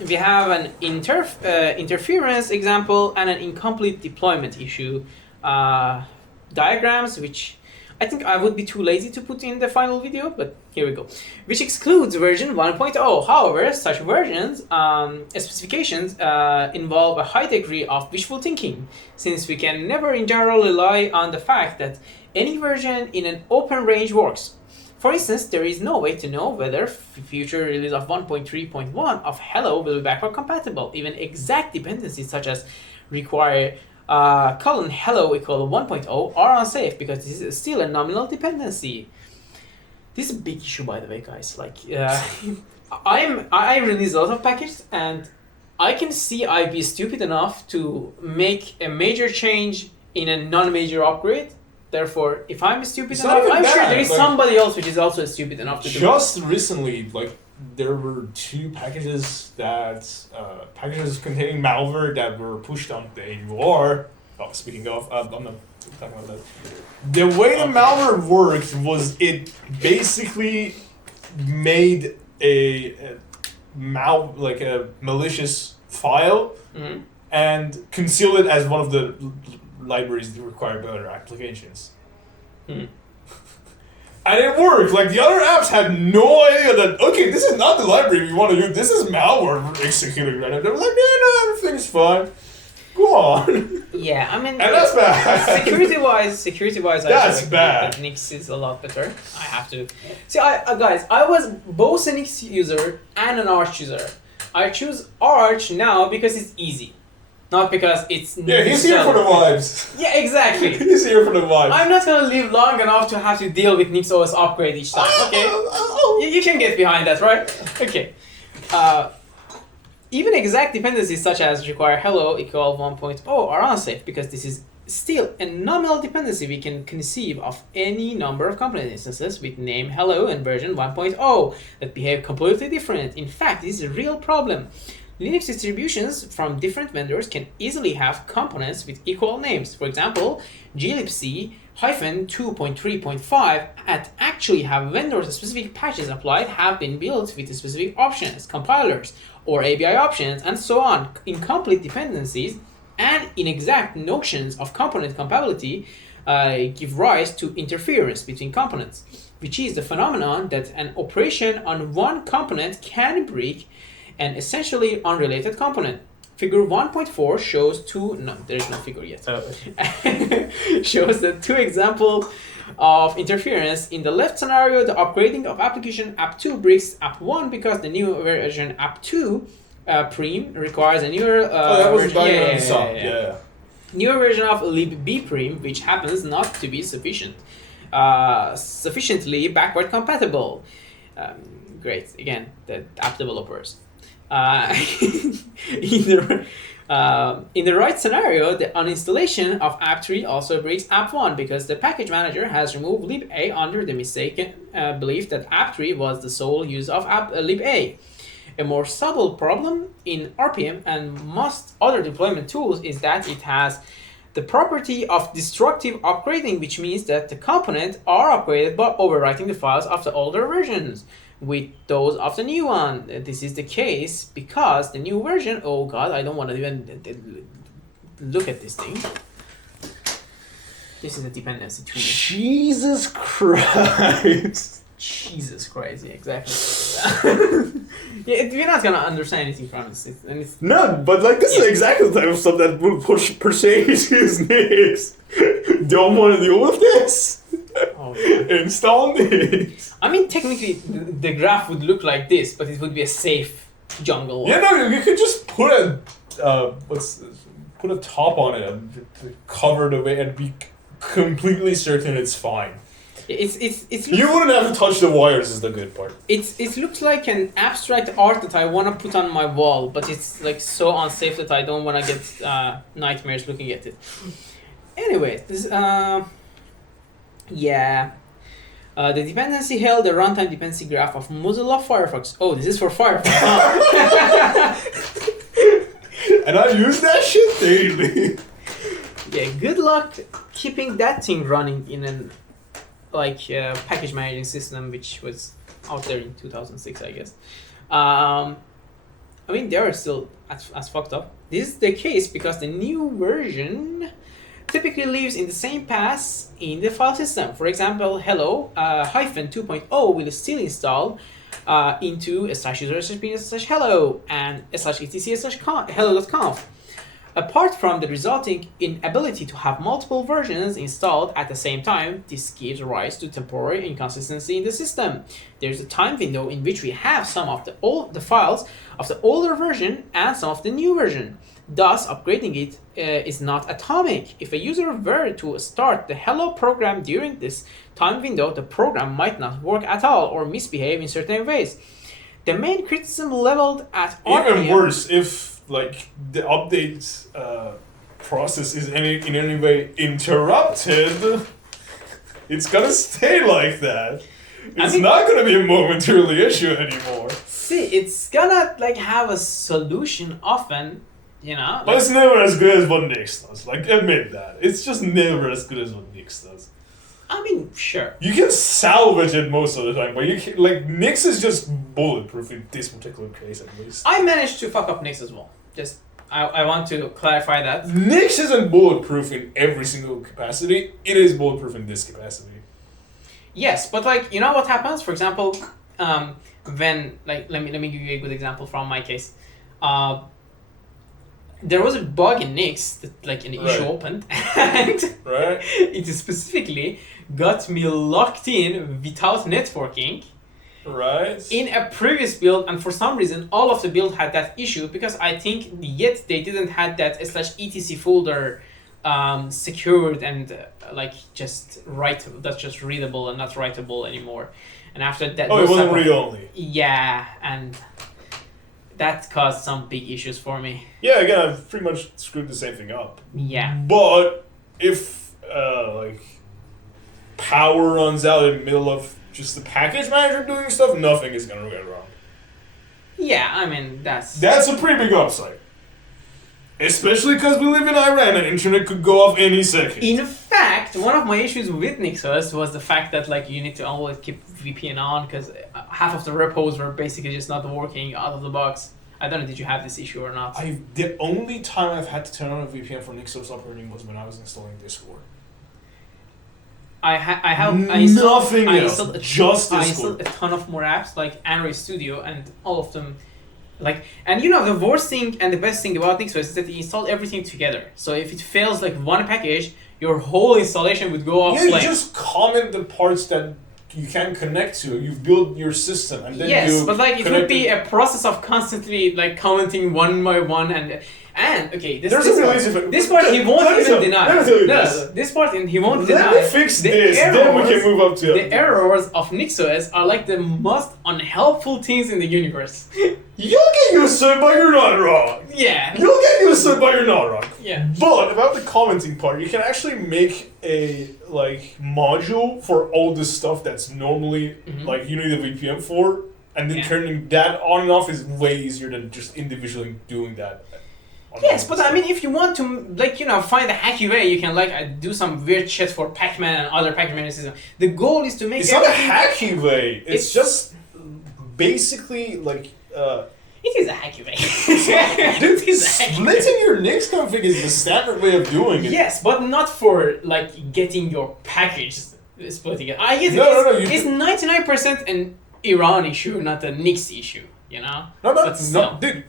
we have an interference example and an incomplete deployment issue diagrams, which I think I would be too lazy to put in the final video, but here we go. Which excludes version 1.0. However, such versions specifications involve a high degree of wishful thinking, since we can never in general rely on the fact that any version in an open range works. For instance, there is no way to know whether future release of 1.3.1 of Hello will be backward compatible. Even exact dependencies such as require hello equal 1.0 are unsafe because this is still a nominal dependency. This is a big issue, by the way, guys. Like, I release a lot of packages, and I can see I'd be stupid enough to make a major change in a non-major upgrade. Therefore, if I'm stupid enough, I'm sure there is somebody else which is also stupid enough to do it. Just recently, like, there were 2 packages packages containing malware that were pushed on the AUR. Oh, speaking of, I'm not talking about that. The way the malware worked was it basically made a malicious file and concealed it as one of the libraries required by other applications. And it worked. Like, the other apps had no idea that, okay, this is not the library we want to use. This is malware executing right now. They were like, no, everything's fine. Go on. Yeah, I mean... And that's bad. Security-wise, that's I bad. think Nix is a lot better. I have to... See, guys, I was both a Nix user and an Arch user. I choose Arch now because it's easy. Not because it's... Yeah, he's here for the vibes. Yeah, exactly. He's here for the vibes. I'm not gonna live long enough to have to deal with NixOS upgrade each time, okay? You can get behind that, right? Okay. Even exact dependencies such as require hello equal 1.0 are unsafe because this is still a nominal dependency. We can conceive of any number of component instances with name hello and version 1.0 that behave completely different. In fact, this is a real problem. Linux distributions from different vendors can easily have components with equal names. For example, glibc -2.3.5 actually have vendor-specific patches applied have been built with specific options, compilers, or ABI options, and so on. Incomplete dependencies and inexact notions of component compatibility give rise to interference between components, which is the phenomenon that an operation on one component can break an essentially unrelated component. Figure 1.4 shows there's no figure yet. Shows the 2 examples of interference. In the left scenario, the upgrading of application app 2 breaks app 1 because the new version app 2 prim requires a newer that was the yeah. Newer version of libb prim, which happens not to be sufficiently backward compatible. Great, again, the app developers. In the right scenario, the uninstallation of app 3 also breaks app 1 because the package manager has removed liba under the mistaken belief that app 3 was the sole use of liba. A more subtle problem in RPM and most other deployment tools is that it has the property of destructive upgrading, which means that the components are upgraded by overwriting the files of the older versions with those of the new one. This is the case because the new version, oh god, I don't want to even look at this thing. This is a dependency tree. Jesus Christ. Jesus Christ, yeah, exactly. Yeah, we're not gonna understand anything from this. No, but like this is exactly the type of stuff that will push Perseus Nix. Don't want to deal with this. Oh, yeah. Install Nix. I mean, technically, the graph would look like this, but it would be a safe jungle. Yeah, no, you could just put a put a top on it and cover the way and be completely certain it's fine. It's You wouldn't have to touch the wires is the good part. it looks like an abstract art that I want to put on my wall, but it's like so unsafe that I don't want to get nightmares looking at it. Anyway, this the dependency held the runtime dependency graph of Mozilla Firefox. Oh, this is for Firefox. Huh? And I use that shit daily. Yeah, good luck keeping that thing running in an package managing system, which was out there in 2006, I guess. I mean, they are still as fucked up. This is the case because the new version typically lives in the same paths in the file system. For example, hello -2.0 will still install into /user/bin/hello and /etc/hello.conf. Apart from the resulting inability to have multiple versions installed at the same time, this gives rise to temporary inconsistency in the system. There's a time window in which we have some of the files of the older version and some of the new version. Thus, upgrading it is not atomic. If a user were to start the hello program during this time window, the program might not work at all or misbehave in certain ways. The main criticism leveled at Even worse, if the update process is in any way interrupted, it's gonna stay like that. It's not gonna be a momentarily issue anymore. See, it's gonna have a solution often, you know. But it's never as good as what Nix does. Admit that. It's just never as good as what Nix does. I mean, sure. You can salvage it most of the time, but you can, Nix is just bulletproof in this particular case, at least. I managed to fuck up Nix as well. Just, I want to clarify that. Nix isn't bulletproof in every single capacity. It is bulletproof in this capacity. Yes, but you know what happens? For example, when let me give you a good example from my case. There was a bug in Nix that an issue opened, and it specifically got me locked in without networking. Right. In a previous build, and for some reason, all of the build had that issue because I think yet they didn't have that /etc folder secured and just that's just readable and not writable anymore. And after that, it wasn't read only. Yeah, and that caused some big issues for me. Yeah, again, I've pretty much screwed the same thing up. Yeah. But if power runs out in the middle of just the package manager doing stuff, nothing is gonna get wrong. Yeah, I mean that's a pretty big upside. Especially because we live in Iran and internet could go off any second. In fact, one of my issues with NixOS was the fact that you need to always keep VPN on because half of the repos were basically just not working out of the box. I don't know, did you have this issue or not? The only time I've had to turn on a VPN for NixOS operating was when I was installing Discord. I installed a ton of more apps like Android Studio and all of them. And the worst thing and the best thing about NixOS is that you install everything together. So if it fails one package, your whole installation would go off. You just comment the parts that you can connect to. You've built your system and then it would be a process of constantly commenting one by one and okay, this part he won't even deny. This part he won't deny. Let me fix this, then we can move up to the errors of NixOS are the most unhelpful things in the universe. You'll get used to it, but you're not wrong. Yeah. You'll get used to it, but you're not wrong. Yeah. But about the commenting part, you can actually make a module for all the stuff that's normally you need a VPN for, and then turning that on and off is way easier than just individually doing that. Yes, but I mean, if you want to, find a hacky way, you can do some weird shit for Pac-Man and other package management systems. The goal is to make. It's not a hacky way. It's just basically It is a hacky way. Dude, splitting your Nix config is the standard way of doing it. Yes, but not for getting your package splitting it. I guess it's 99% an Iran issue, not a Nix issue. No, dude.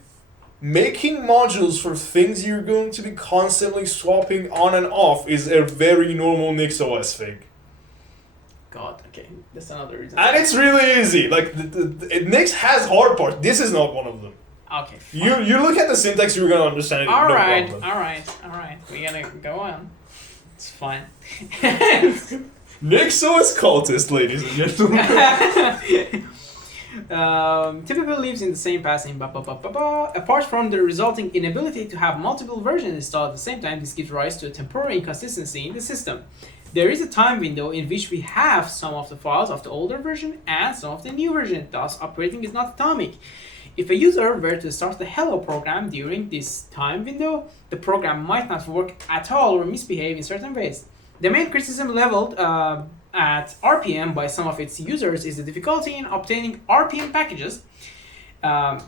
Making modules for things you're going to be constantly swapping on and off is a very normal NixOS thing. God, okay, that's another reason. And it's really easy. Nix has hard parts. This is not one of them. Okay. Fine. You look at the syntax, you're gonna understand it. All right. We're gonna go on. It's fine. NixOS Cultist, ladies and gentlemen. Typically lives in the same passing. Apart from the resulting inability to have multiple versions installed at the same time, this gives rise to a temporary inconsistency in the system. There is a time window in which we have some of the files of the older version and some of the new version, thus operating is not atomic. If a user were to start the hello program during this time window, the program might not work at all or misbehave in certain ways. The main criticism leveled at RPM by some of its users is the difficulty in obtaining RPM packages. The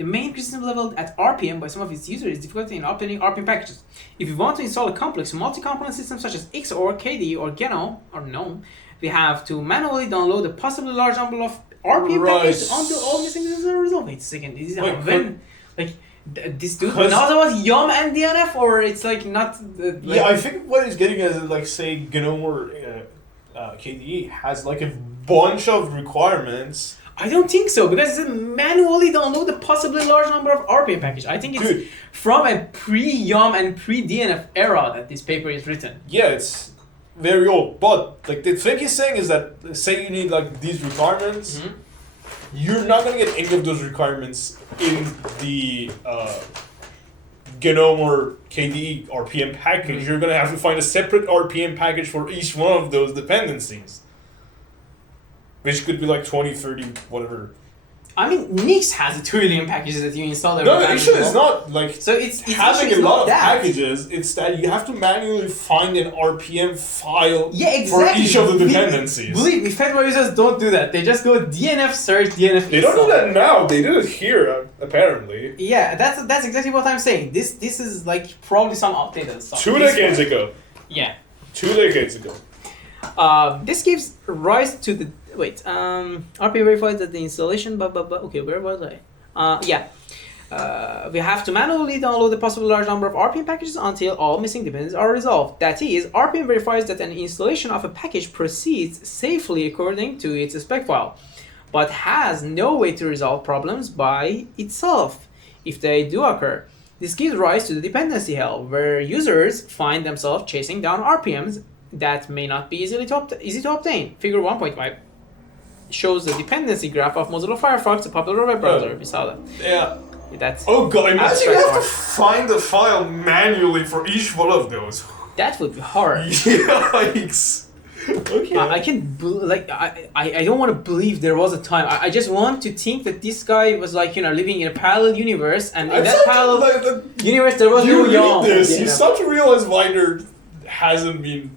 main criticism leveled at RPM by some of its users is difficulty in obtaining RPM packages. If you want to install a complex multi-component system such as XOR, KDE, or GNOME, we have to manually download a possibly large number of RPM packages until all missing users are resolved. Wait a second, this is this dude knows about YUM and DNF, or it's like not. Yeah, I think what he's getting at is like, say, GNOME or KDE has like a bunch of requirements. I don't think so, because it says manually download a possibly large number of RPM packages. I think it's from a pre-YUM and pre-DNF era that this paper is written. Yeah, it's very old. But like the thing he's saying is that, say you need like these requirements, you're not gonna get any of those requirements in the GNOME or KDE RPM package. You're gonna have to find a separate RPM package for each one of those dependencies. Which could be like 20, 30, whatever. I mean, Nix has 1 trillion packages that you install every No, time. the issue is not like it's having a lot of packages. It's that you have to manually find an RPM file for each of the dependencies. Believe me, federal users don't do that. They just go DNF search, DNF They don't do that now. They did it here, apparently. Yeah, that's exactly what I'm saying. This is like probably some outdated stuff. 2 decades ago. Yeah. 2 decades ago. This gives rise to the RPM verifies that the installation. Okay, where was I? We have to manually download a possible large number of RPM packages until all missing dependencies are resolved. That is, RPM verifies that an installation of a package proceeds safely according to its spec file, but has no way to resolve problems by itself if they do occur. This gives rise to the dependency hell, where users find themselves chasing down RPMs that may not be easy to obtain. Figure 1.5 shows the dependency graph of Mozilla Firefox, a popular web browser. We saw that. Yeah. That's God, imagine you have to find the file manually for each one of those. That would be hard. Yikes. Okay. I don't want to believe there was a time. I just want to think that this guy was like, living in a parallel universe, and in that parallel universe there was no YUM. You start to realize why there hasn't been,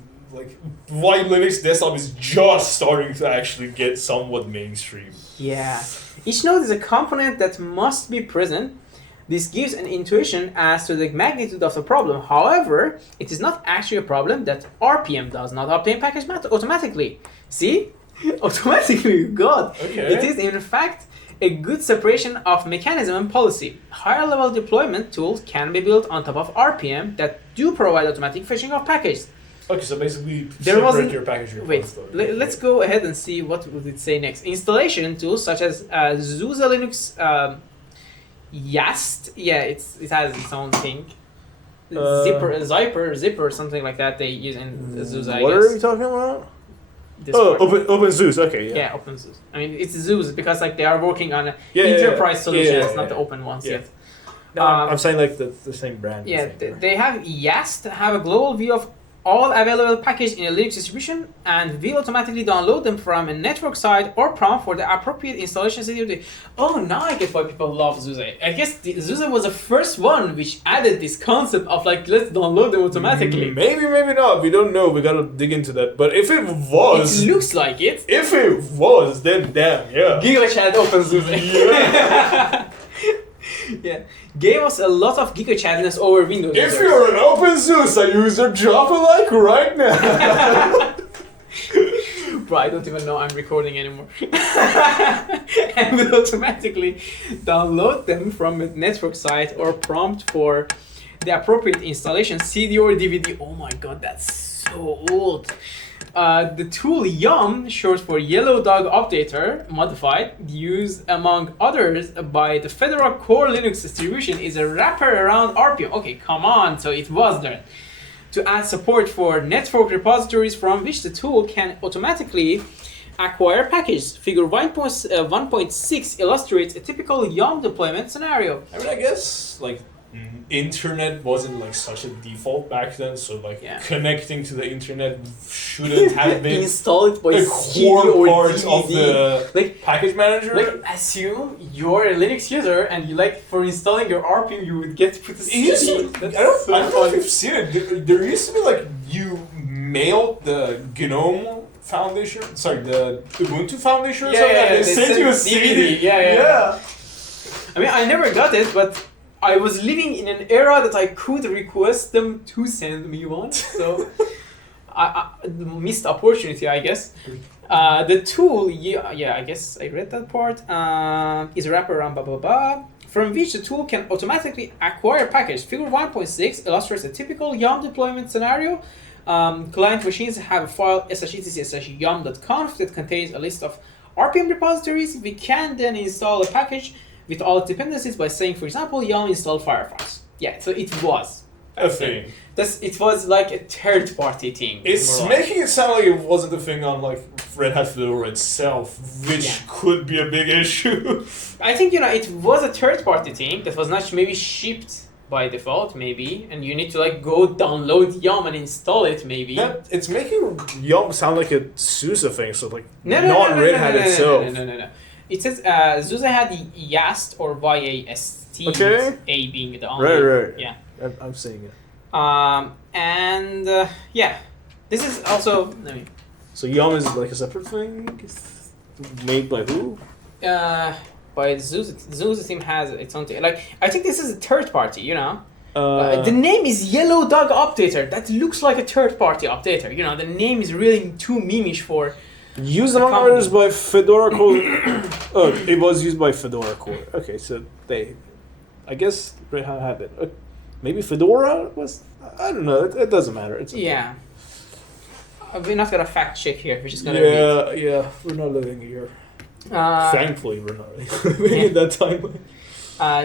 why Linux desktop is just starting to actually get somewhat mainstream. Yeah. Each node is a component that must be present. This gives an intuition as to the magnitude of the problem. However, it is not actually a problem that RPM does not obtain package automatically. See? Automatically, God. Okay. It is in fact a good separation of mechanism and policy. Higher level deployment tools can be built on top of RPM that do provide automatic fetching of packages. Okay, so basically separate your package. Let's go ahead and see what would it say next. Installation tools such as SUSE Linux Yast. Yeah, it has its own thing. Zipper, something like that they use in SUSE, I guess. What are you talking about? OpenSUSE, okay, yeah. Yeah, OpenSUSE. I mean, it's SUSE because they are working on enterprise solutions, not the open ones yet. No, I'm saying the same brand. Yeah, they have Yast, have a global view of all available packages in a Linux distribution and will automatically download them from a network site or prompt for the appropriate installation city. Oh, now I get why people love SUSE. I guess SUSE was the first one which added this concept of let's download them automatically. Maybe not. We don't know. We gotta dig into that. But if it was... It looks like it. If it was, then damn, yeah. GigaChat OpenSUSE. Yeah. Yeah, gave us a lot of GigaChatness over Windows. If you're an OpenSUSE user, drop a like right now. Bro, I don't even know I'm recording anymore. And will automatically download them from a network site or prompt for the appropriate installation, CD or DVD. Oh my god, that's so old. The tool YUM, short for Yellow Dog Updater, modified, used among others by the Fedora Core Linux distribution, is a wrapper around RPM. Okay, come on, so it was there. to add support for network repositories from which the tool can automatically acquire packages. Figure 1.6 illustrates a typical YAML deployment scenario. I mean, I guess like internet wasn't like such a default back then, so like connecting to the internet shouldn't have been installed by a core part of the like package manager. Like assume you're a Linux user and you like for installing your RPM you would get to put a CD. I don't know if you've seen it. There used to be like you mailed the GNOME Foundation, the Ubuntu Foundation or something, and they sent you a CD. Yeah. I mean, I never got it, but I was living in an era that I could request them to send me one, so I missed opportunity, I guess. The tool, I guess I read that part, is a wraparound from which the tool can automatically acquire package. Figure 1.6 illustrates a typical YAML deployment scenario. Client machines have a file /etc/yum.conf that contains a list of RPM repositories. We can then install a package with all its dependencies by saying, for example, yum install Firefox. Yeah, so it was a thing. It was like a third-party thing. It's making it sound like it wasn't a thing on like Red Hat Fedora itself, which could be a big issue. I think it was a third-party thing that was not maybe shipped by default, maybe, and you need to like go download Yum and install it, maybe. It's making Yum sound like a SUSE thing, so like Red Hat itself. No. It says SUSE had the YAST or YAST, A being the only. Right. Yeah. I'm seeing it. This is also. So Yum is like a separate thing, made by who? By SUSE. SUSE team has its own thing. Like I think this is a third party. The name is Yellow Dog Updater. That looks like a third party updater. The name is really too memeish for. Used among others by Fedora Core. It was used by Fedora Core. Okay, so I guess Red Hat had it. Maybe Fedora was. I don't know. It doesn't matter. It's okay. Yeah. We're not gonna fact check here. We're just gonna. read. We're not living here. Thankfully, we're not living in that time.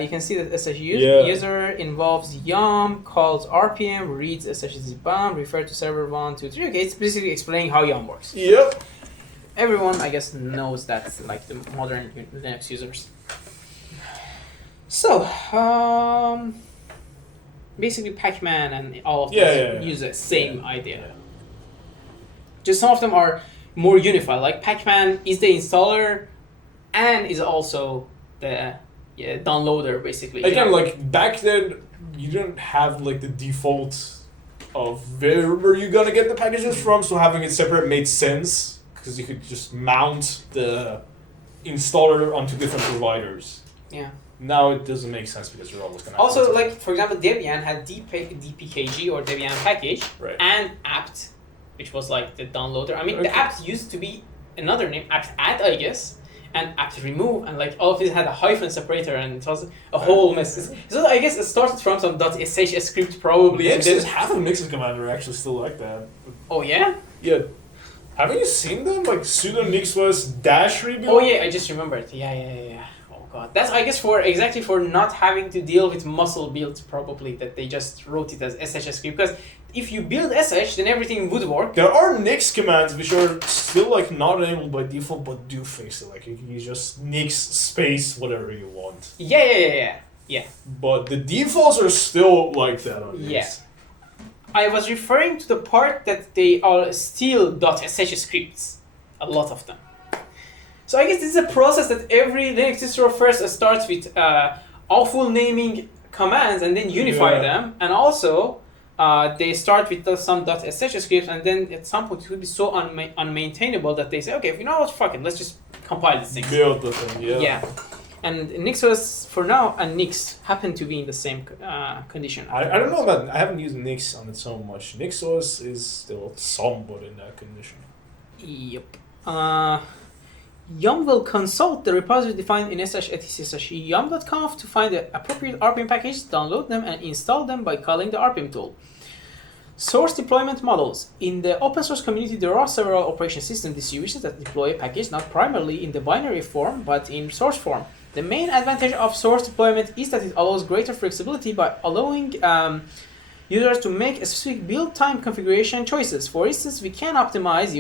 You can see that SH user involves YUM, calls RPM, reads SHZBOM, refer to server 1, 2, 3. Okay, it's basically explaining how YUM works. Yep. Everyone, I guess, knows that, like the modern Linux users. So, basically Pacman and all of them use the same idea. Yeah. Just some of them are more unified. Like Pacman is the installer and is also the downloader, basically. Again, like back then, you didn't have like the default of where were you gonna get the packages from, so having it separate made sense because you could just mount the installer onto different providers. Yeah. Now it doesn't make sense because you're always gonna. Also, like for example, Debian had DPKG or Debian package and apt, which was like the downloader. I mean, the apt used to be another name, apt add, I guess, and apt remove, and like all of these had a hyphen separator, and it was a whole mess. So I guess it started from some .sh script probably. And then half of Nix's command are actually still like that. Oh yeah. Yeah. Haven't you seen them like sudo NixOS dash rebuild? Oh yeah, I just remembered. Yeah. Oh god, that's I guess for not having to deal with muscle builds probably that they just wrote it as SH script because. If you build SH, then everything would work. There are Nix commands which are still like not enabled by default, but do things like you can use just Nix space whatever you want. Yeah. But the defaults are still like that on Nix. Yeah. I was referring to the part that they are still .sh scripts, a lot of them. So I guess this is a process that every Linux distro first starts with awful naming commands and then unify them, and also. They start with some .sh scripts, and then at some point it will be so unmaintainable that they say, okay, you know what, fuck it, let's just compile this thing. Build the thing, Yeah. And NixOS for now and Nix happen to be in the same condition. I don't know about. I haven't used Nix on it so much. NixOS is still somewhat in that condition. Yep. Yum will consult the repository defined in sh/etc/yum.conf to find the appropriate RPM packages, download them, and install them by calling the RPM tool. Source deployment models. In the open source community, there are several operation system distributions that deploy a package not primarily in the binary form, but in source form. The main advantage of source deployment is that it allows greater flexibility by allowing users to make a specific build time configuration choices. For instance, we can optimize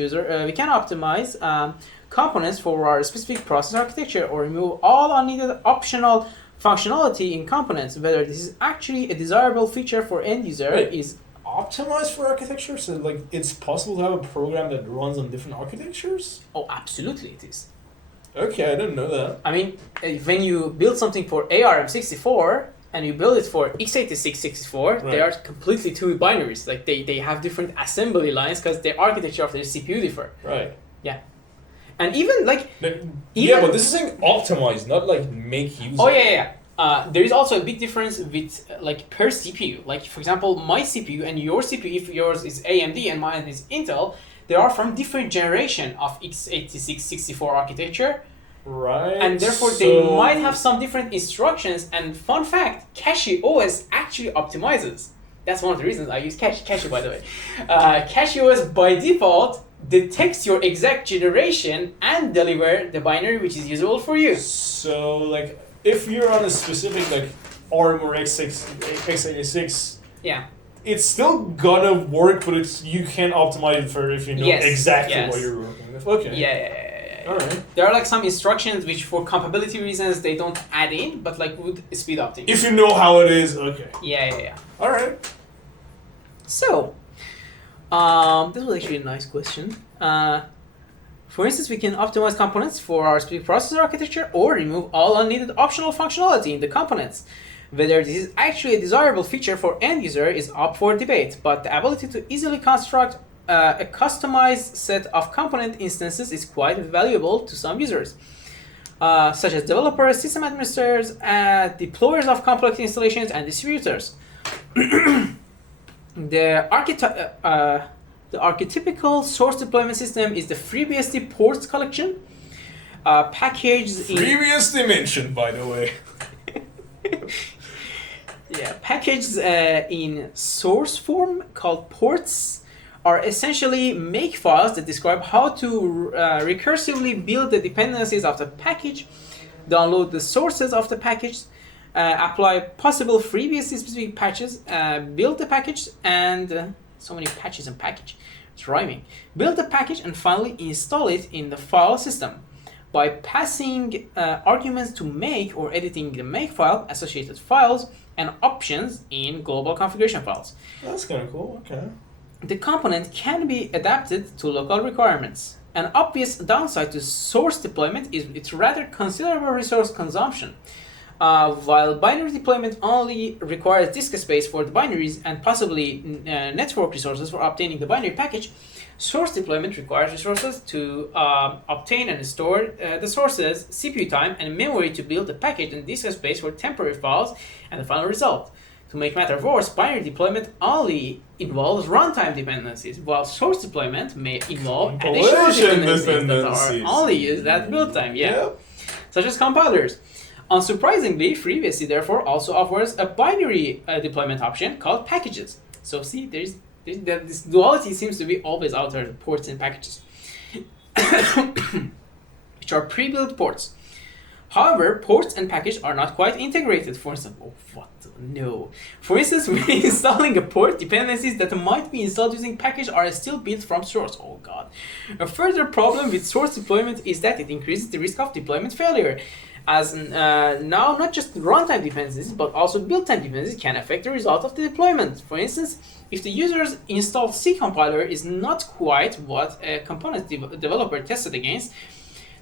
components for our specific process architecture or remove all unneeded optional functionality in components. Whether this is actually a desirable feature for end user Right. is Optimized for architecture, so like it's possible to have a program that runs on different architectures. absolutely it is. Okay, I didn't know that. I mean, when you build something for ARM64 and you build it for x86-64, they are completely two binaries. Like they have different assembly lines because the architecture of their CPU differ. Right. Yeah. And even like Yeah, but this is saying optimized, not like make use. oh yeah. There is also a big difference with like per CPU. Like for example, my CPU and your CPU, if yours is AMD and mine is Intel, they are from different generation of x86-64 architecture. Right. And therefore they might have some different instructions. And fun fact, CachyOS actually optimizes. That's one of the reasons I use Cachy, by the way. CachyOS by default detects your exact generation and deliver the binary which is usable for you. So like if you're on a specific like ARM or x86, Yeah. it's still gonna work, but you can optimize it for if you know exactly what you're working with. Okay. Yeah. All right. There are like some instructions which for compatibility reasons they don't add in, but like would speed up things. If you know how it is, okay. Yeah. All right. So, this was actually a nice question. For instance, we can optimize components for our specific processor architecture or remove all unneeded optional functionality in the components. Whether this is actually a desirable feature for end user is up for debate, but the ability to easily construct a customized set of component instances is quite valuable to some users, such as developers, system administrators, deployers of complex installations, and distributors. The archetypical source deployment system is the FreeBSD ports collection, packaged in Previously mentioned, by the way. packaged in source form called ports. Are essentially makefiles that describe how to recursively build the dependencies of the package, download the sources of the package, apply possible FreeBSD specific patches, build the package, and so many patches and package. It's rhyming. Build the package and finally install it in the file system. By passing arguments to make or editing the makefile, associated files, and options in global configuration files. That's kind of cool. Okay. The component can be adapted to local requirements. An obvious downside to source deployment is its rather considerable resource consumption. While binary deployment only requires disk space for the binaries and possibly network resources for obtaining the binary package, source deployment requires resources to obtain and store the sources, CPU time, and memory to build the package and disk space for temporary files and the final result. To make matters worse, binary deployment only involves runtime dependencies, while source deployment may involve additional dependencies that are only used at build time, such as compilers. Unsurprisingly, FreeBSD therefore also offers a binary deployment option called packages. So see, this duality seems to be always out there, ports and packages, which are pre-built ports. However, ports and packages are not quite integrated. For example, For instance, when installing a port, dependencies that might be installed using package are still built from source. Oh god. A further problem with source deployment is that it increases the risk of deployment failure, as now not just runtime dependencies but also build time dependencies can affect the result of the deployment. For instance, if the user's installed C compiler is not quite what a component developer tested against,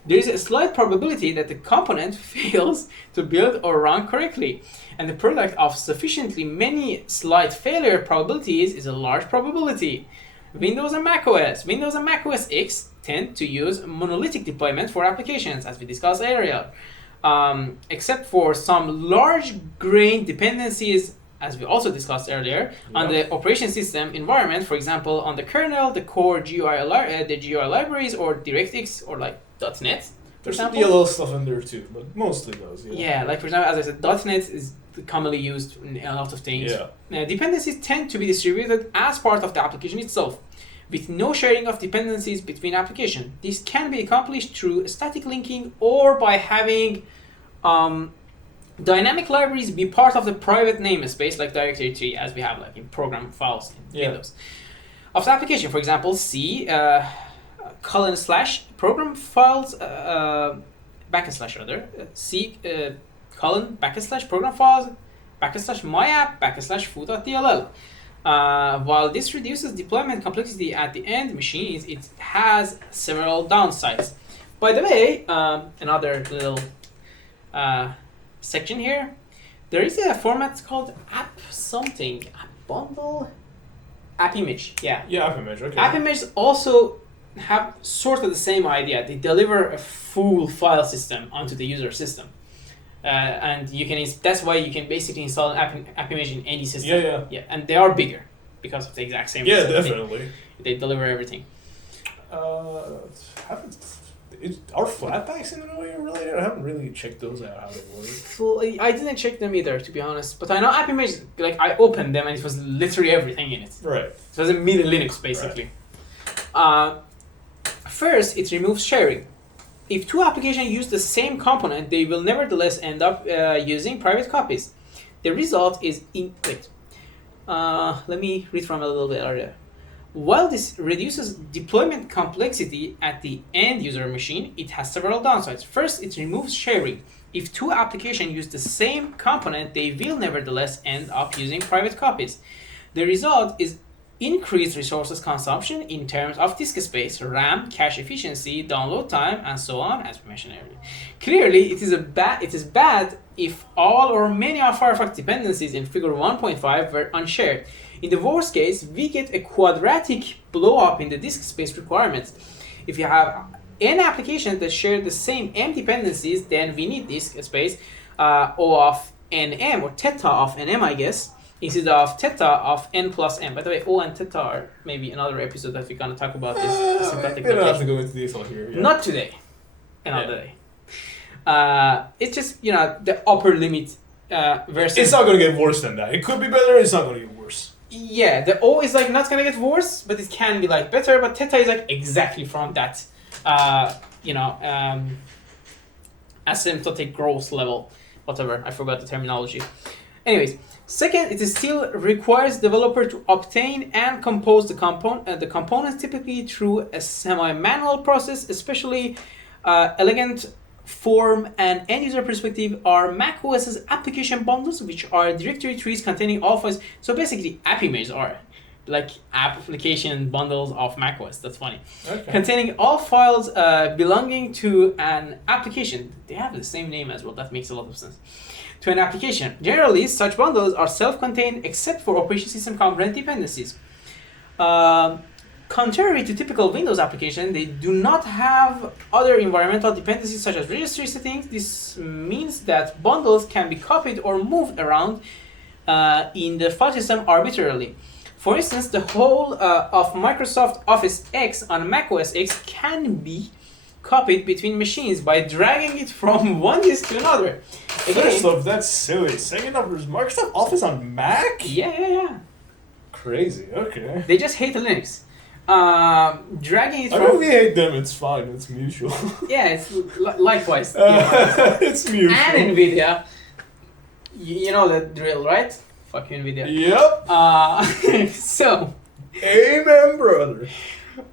there is a slight probability that the component fails to build or run correctly, and the product of sufficiently many slight failure probabilities is a large probability. Windows and macOS X tend to use monolithic deployment for applications, as we discussed earlier, except for some large-grained dependencies, as we also discussed earlier, on the operation system environment, for example, on the kernel, the core GUI, the GUI libraries, or DirectX, or like .NET. There's some DLL stuff in there too, but mostly those. Yeah, like for example, as I said, .NET is commonly used in a lot of things. Dependencies tend to be distributed as part of the application itself, with no sharing of dependencies between applications. This can be accomplished through static linking or by having Dynamic libraries be part of the private namespace like directory tree as we have like in program files in Windows. Of the application, for example, C / program files / rather C / program files / myapp / foo.dll. While this reduces deployment complexity at the end machines, it has several downsides. By the way, another little section here. There is a format called app something, app bundle, app image. Yeah, app image. Okay. app images also have sort of the same idea. They deliver a full file system onto the user system. And you can that's why you can basically install an app image in any system. Yeah, and they are bigger because of the exact same Yeah, reason. definitely. They deliver everything. Are flatpaks in any way related? I haven't really checked those out, how they work. Well, I didn't check them either, to be honest. But I know app image, like I opened them and it was literally everything in it. Right. It was a mini Linux basically. First, it removes sharing. If two applications use the same component, they will nevertheless end up using private copies. The result is let me read from a little bit earlier. While this reduces deployment complexity at the end user machine, it has several downsides. First, it removes sharing. If two applications use the same component, they will nevertheless end up using private copies. The result is increased resources consumption in terms of disk space, RAM, cache efficiency, download time, and so on, as we mentioned earlier. Clearly, it is bad if all or many of Firefox dependencies in Figure 1.5 were unshared. In the worst case, we get a quadratic blow-up in the disk space requirements. If you have n applications that share the same m dependencies, then we need disk space O of nm, or theta of nm, I guess, instead of theta of n plus m. By the way, O and theta are maybe another episode that we're going to talk about this syntactic We don't have notation. to go into detail here. Yeah. Not today. Another day. It's just, the upper limit versus... It's not going to get worse than that. It could be better, it's not going to get worse. Yeah, the O is like not going to get worse, but it can be like better, but theta is like exactly from that, asymptotic growth level. Whatever, I forgot the terminology. Anyways, second, it still requires developer to obtain and compose the components typically through a semi-manual process. Especially elegant form and end-user perspective are macOS's application bundles, which are directory trees containing all files. So basically, app images are like application bundles of macOS. That's funny. Okay. Containing all files belonging to an application. They have the same name as well. That makes a lot of sense. To an application. Generally, such bundles are self-contained except for operating system component dependencies. Contrary to typical Windows application, they do not have other environmental dependencies such as registry settings. This means that bundles can be copied or moved around in the file system arbitrarily. For instance, the whole of Microsoft Office X on macOS X can be copied between machines by dragging it from one disk to another. First off, that's silly. Second off, there's Microsoft Office on Mac? Yeah. Crazy, okay. They just hate Linux. Dragging it I from... mean, we hate them, it's fine, it's mutual. Yeah, it's likewise. It's mutual. And NVIDIA. You know the drill, right? Fuck you, NVIDIA. Yep. So... Amen, brother.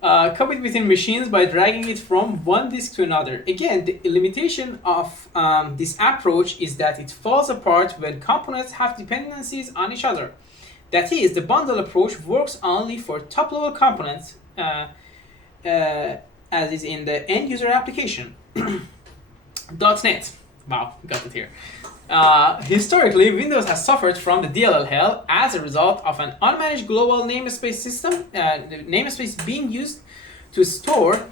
Copied between machines by dragging it from one disk to another. Again, the limitation of this approach is that it falls apart when components have dependencies on each other. That is, the bundle approach works only for top-level components, as is in the end-user application. .NET. Wow, got it here. Historically, Windows has suffered from the DLL hell as a result of an unmanaged global namespace system, the namespace being used to store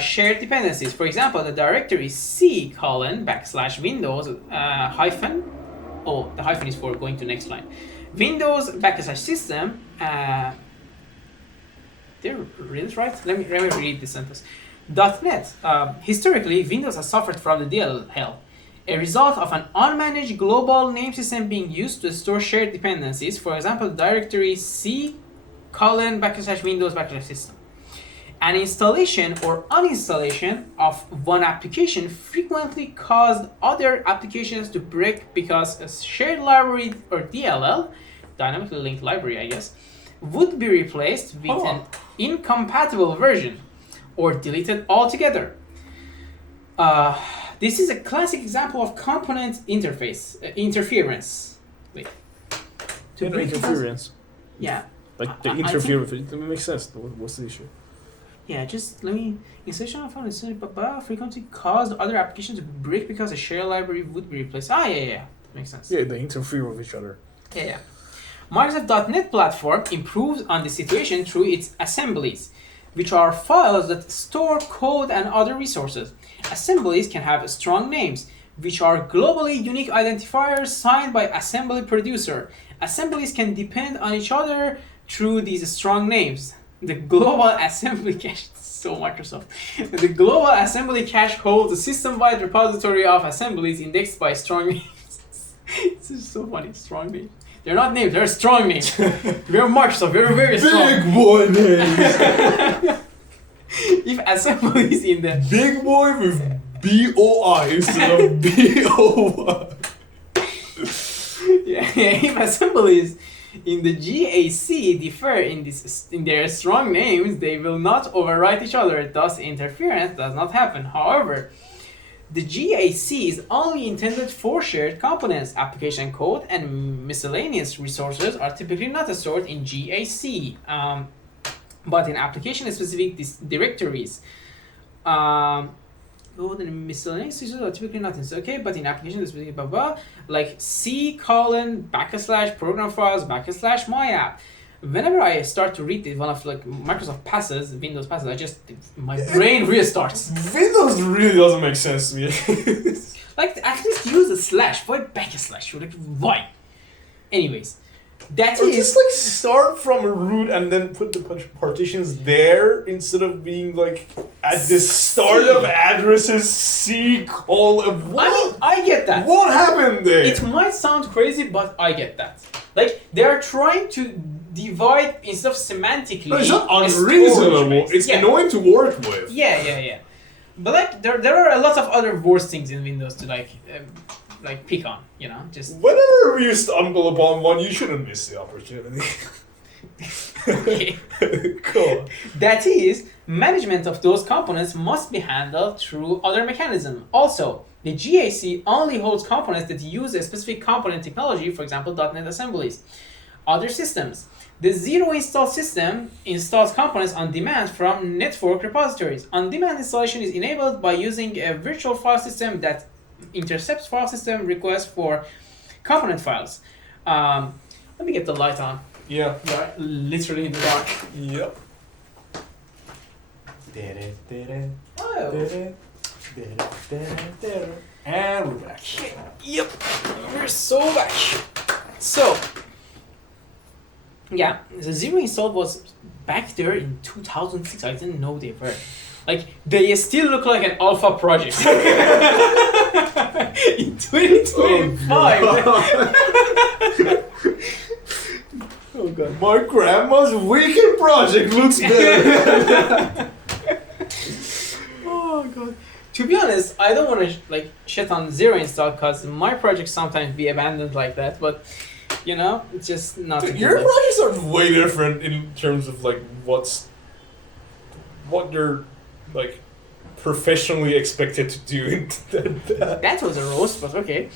shared dependencies. For example, the directory C:/ Windows hyphen. Oh, the hyphen is for going to next line. Windows / system. Did I read it right? Let me read this sentence. .NET. Historically, Windows has suffered from the DLL hell, a result of an unmanaged global name system being used to store shared dependencies. For example, the directory C:/ Windows / system. An installation or uninstallation of one application frequently caused other applications to break because a shared library or DLL, dynamically linked library, I guess, would be replaced with an incompatible version or deleted altogether. This is a classic example of component interference. Wait. Interference. Yeah. Like the I interference. It makes sense. What's the issue? Yeah, just let me. Installation of frequently caused other applications to break because a shared library would be replaced. Yeah. Makes sense. Yeah, they interfere with each other. Yeah. Microsoft.NET Platform improves on the situation through its assemblies, which are files that store code and other resources. Assemblies can have strong names, which are globally unique identifiers signed by assembly producer. Assemblies can depend on each other through these strong names. The global assembly cache, so Microsoft. The global assembly cache holds a system-wide repository of assemblies indexed by strong names. This is so funny, strong names. They're not names, they're strong names. We're Microsoft, we're very strong. Big boy names. If assemblies in the Big boy with B-O-I instead of B-O-Y. if assemblies in the GAC differ in their strong names, they will not overwrite each other. Thus, interference does not happen. However, the GAC is only intended for shared components. Application code and miscellaneous resources are typically not stored in GAC, but in application-specific directories. Code and miscellaneous resources are typically not in. Okay, but in application-specific like C:\program files \my app. Whenever I start to read one of like Microsoft passes, Windows passes, my brain restarts. Windows really doesn't make sense to me. Like, at least use a slash. Why \? Like, why? Anyways, that Or is just like start from a root and then put the partitions there instead of being like at the start of addresses C:\. I get that. What happened there? It might sound crazy, but I get that. Like, they are trying to divide instead of semantically. No, it's not a storage unreasonable. space. It's annoying to work with. Yeah. But like, there are a lot of other worse things in Windows to like pick on. You know, just. Whenever you stumble upon one, you shouldn't miss the opportunity. Okay. Cool. That is, management of those components must be handled through other mechanisms. Also, the GAC only holds components that use a specific component technology, for example, .NET assemblies. Other systems. The zero install system installs components on demand from network repositories. On-demand installation is enabled by using a virtual file system that intercepts file system requests for component files. Let me get the light on. Yeah. You're literally in the dark. Yep. Oh. And we're back. Yep, we're so back. So, yeah, the zero install was back there in 2006. I didn't know they were. Like, they still look like an alpha project. In 2025. Oh god. My grandma's weekend project looks better. Oh god. To be honest, I don't want to shit on zero install because my projects sometimes be abandoned like that, but you know, it's just not. Dude, your projects are way different in terms of like what you're like professionally expected to do. That was a roast, but okay.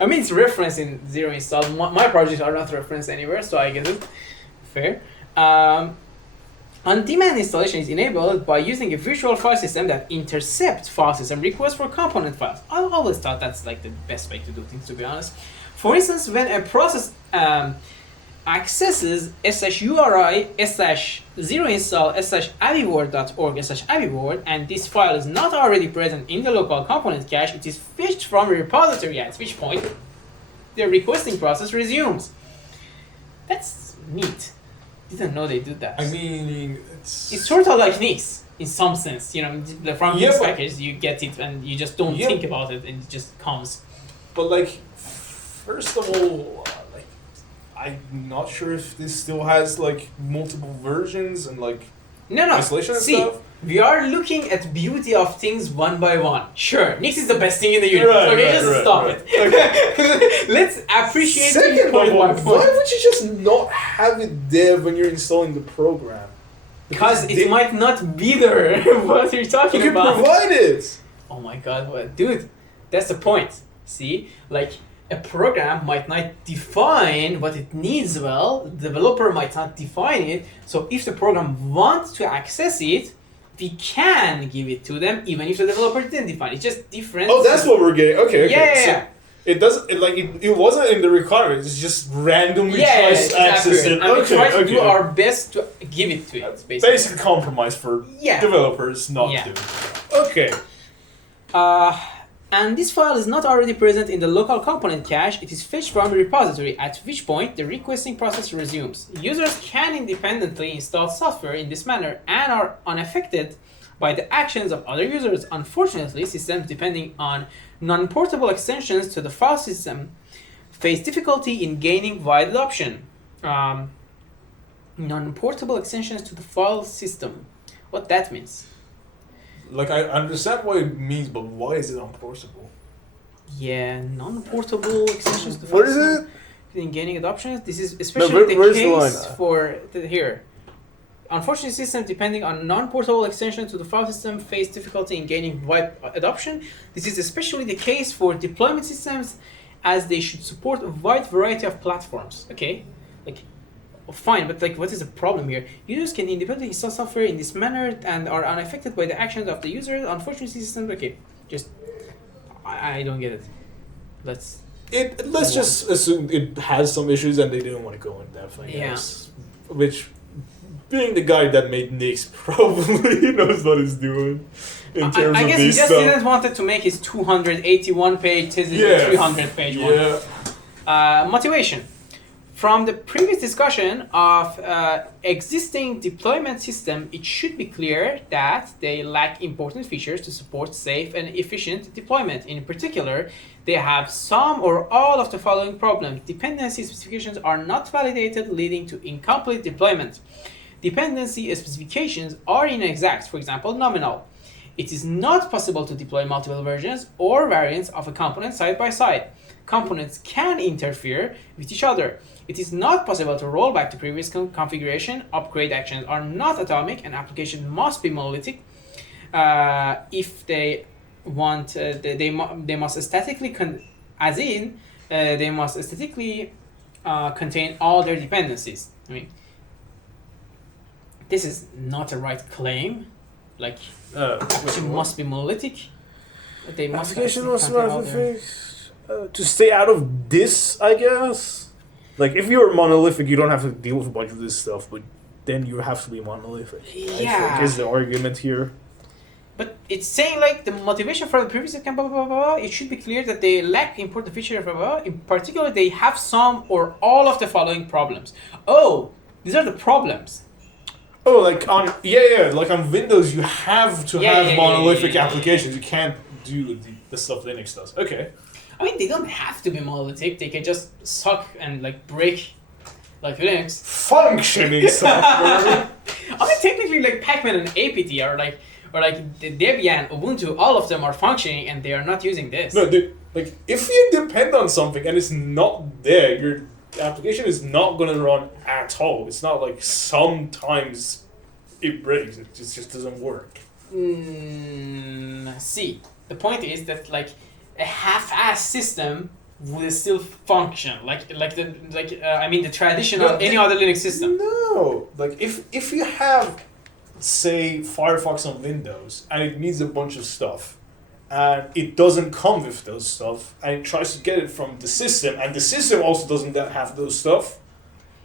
I mean, it's referenced in zero install. My projects are not referenced anywhere, so I guess it's fair. On-demand installation is enabled by using a virtual file system that intercepts file system requests for component files. I always thought that's like the best way to do things, to be honest. For instance, when a process accesses /URI/0install/avword.org/avword and this file is not already present in the local component cache, it is fetched from a repository, at which point the requesting process resumes. That's neat. Didn't know they did that. I mean, it's sort of like Nix in some sense, you know, from Yeah, Nix but- package you get it and you just don't Yeah. think about it and it just comes. but like first of all, like I'm not sure if this still has like multiple versions and like No. isolation and See, stuff. we are looking at beauty of things one by one. Sure, Nix is the best thing in the universe. Just stop it. Let's appreciate it Second point of all, by why point. would you just not have it there when you're installing the program? Because it might not be there. What are you talking You can about? provide it. Oh my god, what? Dude, that's the point. See? Like, a program might not define what it needs well, the developer might not define it, so if the program wants to access it, we can give it to them even if the developer didn't define it. It's just different. Oh, that's what we're getting. Okay. Yeah. So it doesn't it wasn't in the requirements. It's just randomly tries to access it. And we try to do our best to give it to it, basically. Basic compromise for Yeah. developers not Yeah. to. Okay. And this file is not already present in the local component cache, it is fetched from the repository, at which point the requesting process resumes. Users can independently install software in this manner and are unaffected by the actions of other users. Unfortunately, systems depending on non-portable extensions to the file system face difficulty in gaining wide adoption. Non-portable extensions to the file system. What that means? Like I understand what it means, but why is it unportable? Yeah, non-portable extensions to the What file is system. In gaining adoption, this is especially where's the the case line? for here. Unfortunately, systems depending on non-portable extension to the file system face difficulty in gaining wide adoption. This is especially the case for deployment systems, as they should support a wide variety of platforms. Okay, like fine, but like, what is the problem here? Users can independently install software in this manner and are unaffected by the actions of the user. Unfortunately, systems. Okay, just I don't get it. Let's just assume it has some issues and they didn't want to go in depth. I guess. Which, being the guy that made Nix, probably knows what he's doing in terms I of guess he these just stuff. didn't want to make his 281-page thesis Yeah. 300-page one. Motivation. From the previous discussion of existing deployment system, it should be clear that they lack important features to support safe and efficient deployment. In particular, they have some or all of the following problems. Dependency specifications are not validated, leading to incomplete deployment. Dependency specifications are inexact, for example, nominal. It is not possible to deploy multiple versions or variants of a component side by side. Components can interfere with each other. It is not possible to roll back to previous configuration. Upgrade actions are not atomic, and application must be monolithic. If they want, they must aesthetically contain all their dependencies. I mean, this is not a right claim. Like, it must be monolithic. They must Application contain must all their... to stay out of this, I guess. Like, if you're monolithic, you don't have to deal with a bunch of this stuff, but then you have to be monolithic. I think is the argument here. But it's saying like the motivation for the previous account, blah, blah, blah, blah, it should be clear that they lack important features, blah, blah, blah. In particular, they have some or all of the following problems. Oh, these are the problems. Oh, like on like on Windows, you have to have monolithic applications. You can't do the stuff Linux does. Okay. I mean, they don't have to be monolithic. They can just suck and like break, like Linux. Functioning software. I mean, technically, like Pacman and APT are like the Debian, Ubuntu, all of them are functioning, and they are not using this. No, like if you depend on something and it's not there, your application is not gonna run at all. It's not like sometimes it breaks. It just doesn't work. See, the point is that like a half-ass system will still function, the traditional any other Linux system. No, like if you have, say, Firefox on Windows and it needs a bunch of stuff, and it doesn't come with those stuff, and it tries to get it from the system, and the system also doesn't have those stuff,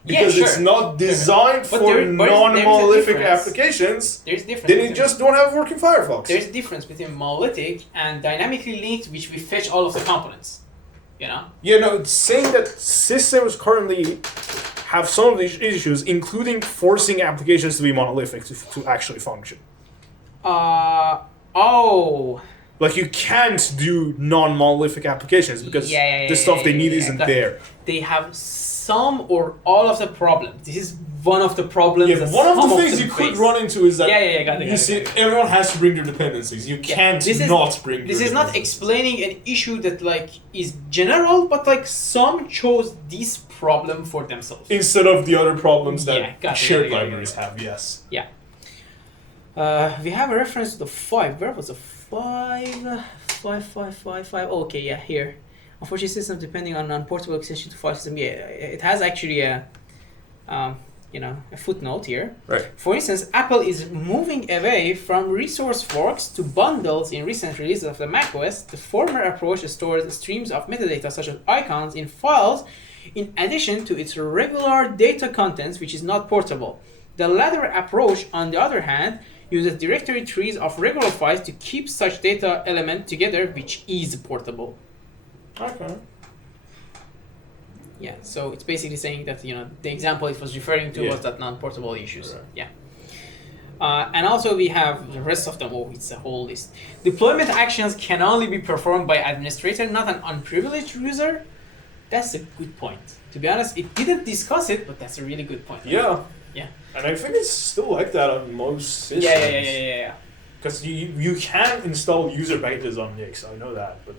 because it's not designed for non-monolithic applications. There's difference. Then you just don't have working Firefox. There's a difference between monolithic and dynamically linked, which we fetch all of the components. You know? Yeah, no, it's saying that systems currently have some of these issues, including forcing applications to be monolithic to actually function. Oh. Like you can't do non-monolithic applications because the stuff they need isn't there. They have some or all of the problems. This is one of the problems. Yeah, one of the things you could run into is that everyone has to bring their dependencies. You can't not bring. This is not explaining an issue that like is general, but like some chose this problem for themselves instead of the other problems that shared libraries have. Yes. Yeah. We have a reference to the 5. Where was the 5? 5. Okay, yeah, here. Unfortunately, systems depending on non-portable extension to file system. Yeah, it has actually a footnote here. Right. For instance, Apple is moving away from resource forks to bundles in recent releases of the macOS. The former approach stores streams of metadata such as icons in files in addition to its regular data contents, which is not portable. The latter approach, on the other hand, uses directory trees of regular files to keep such data element together, which is portable. Okay. Yeah, so it's basically saying that the example it was referring to was that non-portable issues. Right. Yeah. And also we have the rest of them. Oh, it's a whole list. Deployment actions can only be performed by administrator, not an unprivileged user. That's a good point. To be honest, it didn't discuss it, but that's a really good point. Yeah. Yeah. And I think it's still like that on most systems. Yeah. Because you can install user packages on Nix, I know that, but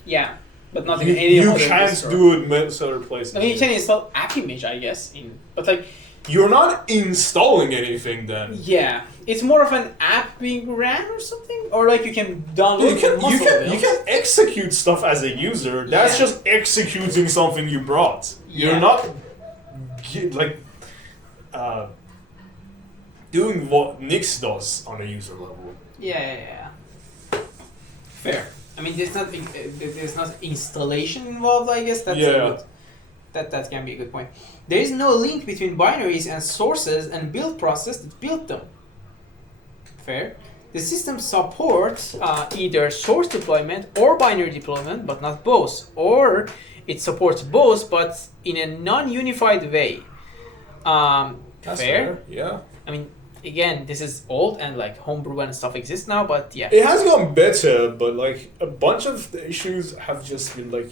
but not in any other you can't do it most other places. I mean, you can install app image, I guess, but like you're not installing anything then. Yeah, it's more of an app being ran or something, or like you can download. You can execute stuff as a user. That's just executing something you brought. Yeah. You're not doing what Nix does on a user level. Yeah. Fair. I mean, there's not installation involved. I guess that's that can be a good point. There is no link between binaries and sources and build process that built them. Fair. The system supports either source deployment or binary deployment, but not both. Or it supports both, but in a non-unified way. That's fair. Yeah. I mean, again, this is old and like homebrew and stuff exists now, but yeah. It has gotten better, but like a bunch of the issues have just been like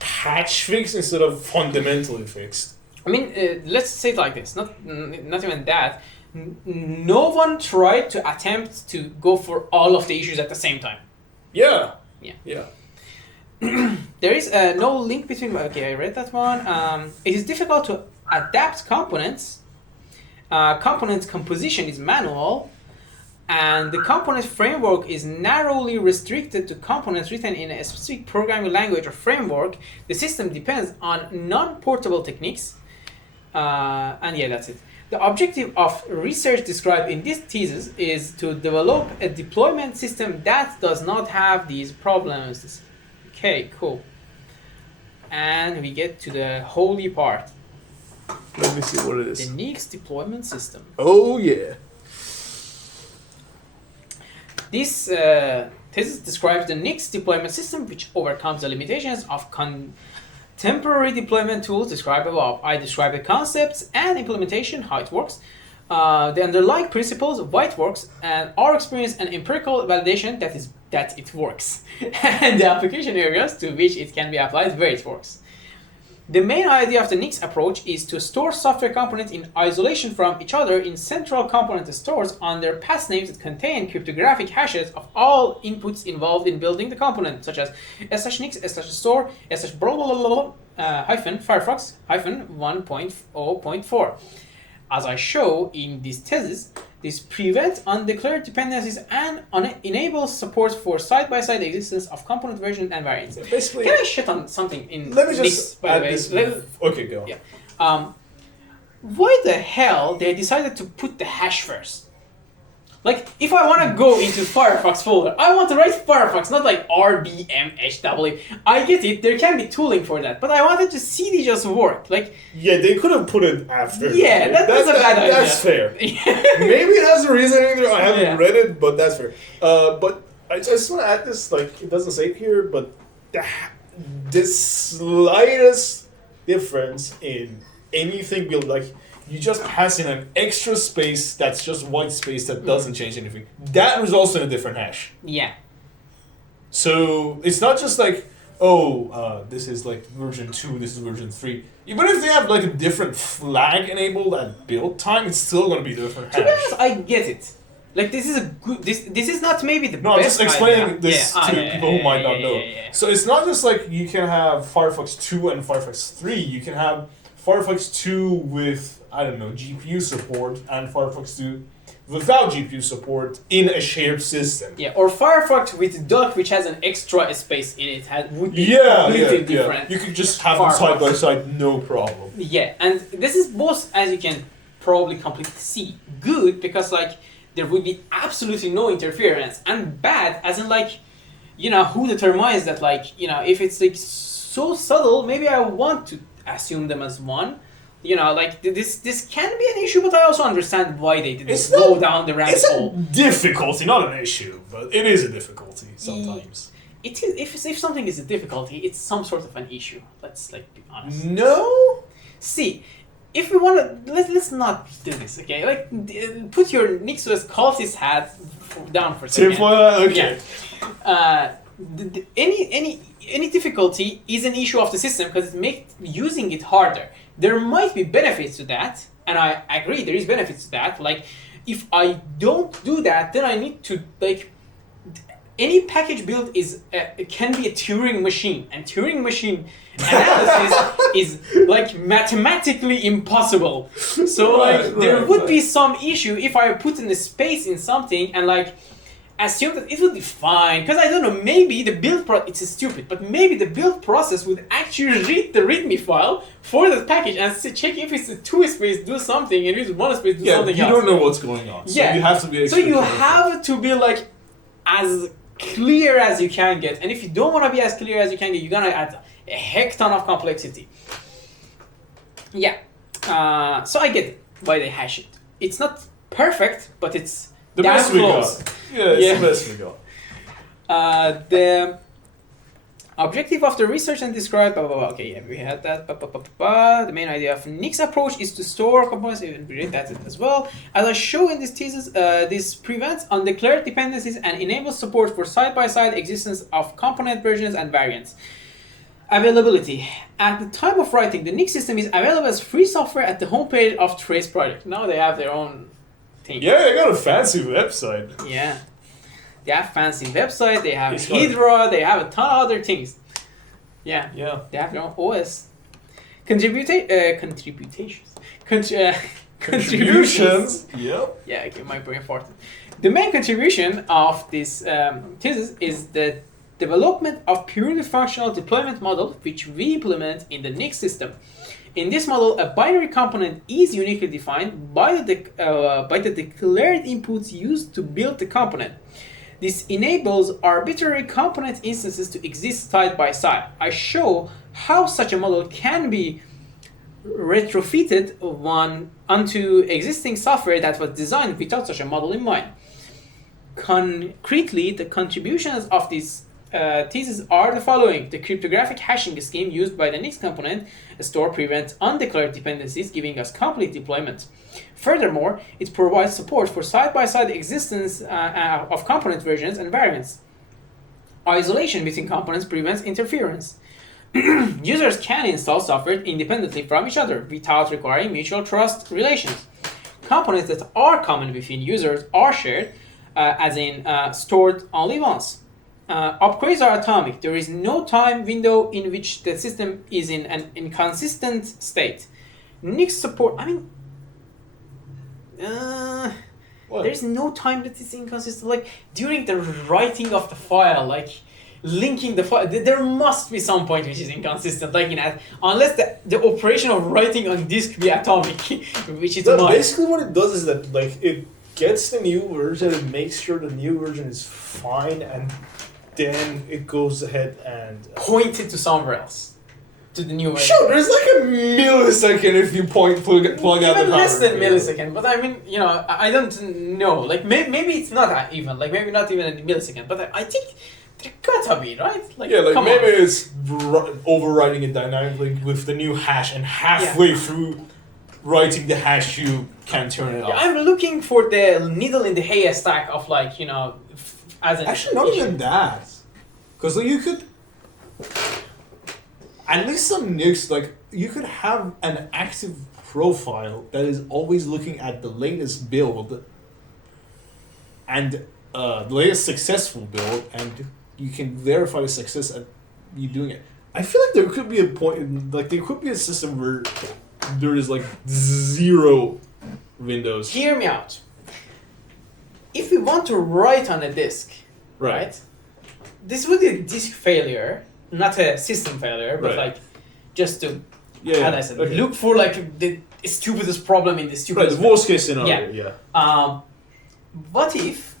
patch fixed instead of fundamentally fixed. I mean, let's say it like this. Not even that. No one tried to attempt to go for all of the issues at the same time. Yeah. There is no link between. Okay, I read that one. It is difficult to adapt components. Component composition is manual, and the component framework is narrowly restricted to components written in a specific programming language or framework. The system depends on non-portable techniques, and that's it. The objective of research described in this thesis is to develop a deployment system that does not have these problems. Okay, cool. And we get to the holy part. Let me see what it is. The Nix deployment system. Oh yeah. This thesis describes the Nix deployment system, which overcomes the limitations of contemporary deployment tools described above. I describe the concepts and implementation, how it works, the underlying principles, why it works, and our experience and empirical validation that it works, and the application areas to which it can be applied, where it works. The main idea of the Nix approach is to store software components in isolation from each other in central component stores under path names that contain cryptographic hashes of all inputs involved in building the component, such as /nix, /store, hyphen Firefox hyphen 1.0.4. As I show in this thesis, this prevents undeclared dependencies and enables support for side-by-side existence of component versions and variants. Basically, can I shit on something in let me just Nix, by add the way? this. Okay, go. Yeah. Why the hell they decided to put the hash first? Like, if I want to go into Firefox folder, I want to write Firefox, not like RBMHW. I get it, there can be tooling for that, but I wanted to see they just work. Like, yeah, they could have put it after. Yeah, that's a bad idea. That's fair. Maybe it has a reasoning there. I haven't read it, but that's fair. But I just want to add this, like, it doesn't say it here, but the slightest difference in anything built, like, you just pass in an extra space that's just white space that doesn't change anything. That results in a different hash. Yeah. So it's not just like, oh, this is like version 2, this is version 3. Even if they have like a different flag enabled at build time, it's still going to be different To be hash. honest, I get it. Like this is a good. This is not maybe the No, I'm best just explaining idea. this to people who might not know. Yeah. So it's not just like you can have Firefox 2 and Firefox 3. You can have Firefox 2 with, I don't know, GPU support and Firefox 2 without GPU support in a shared system. Yeah, or Firefox with dock, which has an extra space in it, would be Yeah, completely different. You could just have them side by side, no problem. Yeah, and this is both, as you can probably completely see, good because like there would be absolutely no interference, and bad as in like, who determines that, like, if it's like so subtle, maybe I want to assume them as one. Like this can be an issue, but I also understand why they didn't go down the rabbit hole. It's a difficulty, not an issue, but it is a difficulty sometimes. It is if something is a difficulty, it's some sort of an issue. Let's like be honest. No? See, if we want to, let's not do this, okay? Like, put your NixOS Cultist hat down for a second. Okay. Yeah. Any difficulty is an issue of the system because it makes using it harder. There might be benefits to that, and I agree there is benefits to that. Like, if I don't do that, then I need to like. Any package build can be a Turing machine, and Turing machine analysis is like mathematically impossible. So like there would be some issue if I put in a space in something and like assume that it would be fine. Because I don't know, maybe the build it's stupid, but maybe the build process would actually read the README file for the package and check if it's a 2 space do something and if it's 1 space do something you else. don't know what's going on. So you have to be So you have to be like as clear as you can get, and if you don't want to be as clear as you can get, you're gonna add a heck ton of complexity. Yeah, so I get it, why they hash it. It's not perfect, but it's the damn best we close. got. Yeah, it's the best we got. The objective of the research and describe, blah, blah, blah. Okay, yeah, we had that. The main idea of Nix approach is to store components, even read that as well. As I show in this thesis, this prevents undeclared dependencies and enables support for side-by-side existence of component versions and variants. Availability. At the time of writing, the Nix system is available as free software at the homepage of Trace project. Now they have their own thing. Yeah, they got a fancy website. Yeah. They have fancy website, they have It's Hydra, they have a ton of other things. Yeah. Yeah. They have their own OS. Contributions. Contributions. Yep. Yeah, okay, my brain farted. The main contribution of this thesis is the development of purely functional deployment model which we implement in the Nix system. In this model, a binary component is uniquely defined by the declared inputs used to build the component. This enables arbitrary component instances to exist side by side. I show how such a model can be retrofitted onto existing software that was designed without such a model in mind. Concretely, the contributions of this thesis are the following. The cryptographic hashing scheme used by the Nix component store prevents undeclared dependencies, giving us complete deployment. Furthermore, it provides support for side-by-side existence of component versions and variants. Isolation between components prevents interference. Users can install software independently from each other without requiring mutual trust relations. Components that are common between users are shared, as in stored only once. Upgrades are atomic. There is no time window in which the system is in an inconsistent state. Nix support, there's no time that is inconsistent. Like during the writing of the file, like linking the file, there must be some point which is inconsistent. Like unless the operation of writing on disk be atomic, which is basically what it does is that like it gets the new version, it makes sure the new version is fine, and then it goes ahead and point it to somewhere else, to the new version. Sure, there's like a millisecond if you plug out the even less power. than millisecond, but I mean, I don't know. Like maybe it's not that even. Like maybe not even a millisecond. But I think there gotta be, right? Like Maybe on. it's overriding it dynamically with the new hash, and halfway through writing the hash, you can turn it off. I'm looking for the needle in the haystack of like as an Actually, not issue. even that. Because you could, at least on Nix, like you could have an active profile that is always looking at the latest build and the latest successful build, and you can verify the success at you doing it. I feel like there could be a point, like there could be a system where there is like 0 windows. Hear me out. If we want to write on a disk, right? This would be a disk failure, not a system failure, but like just to, as I said, look for like the stupidest problem in the stupidest. Right, the worst case scenario. Yeah. What if,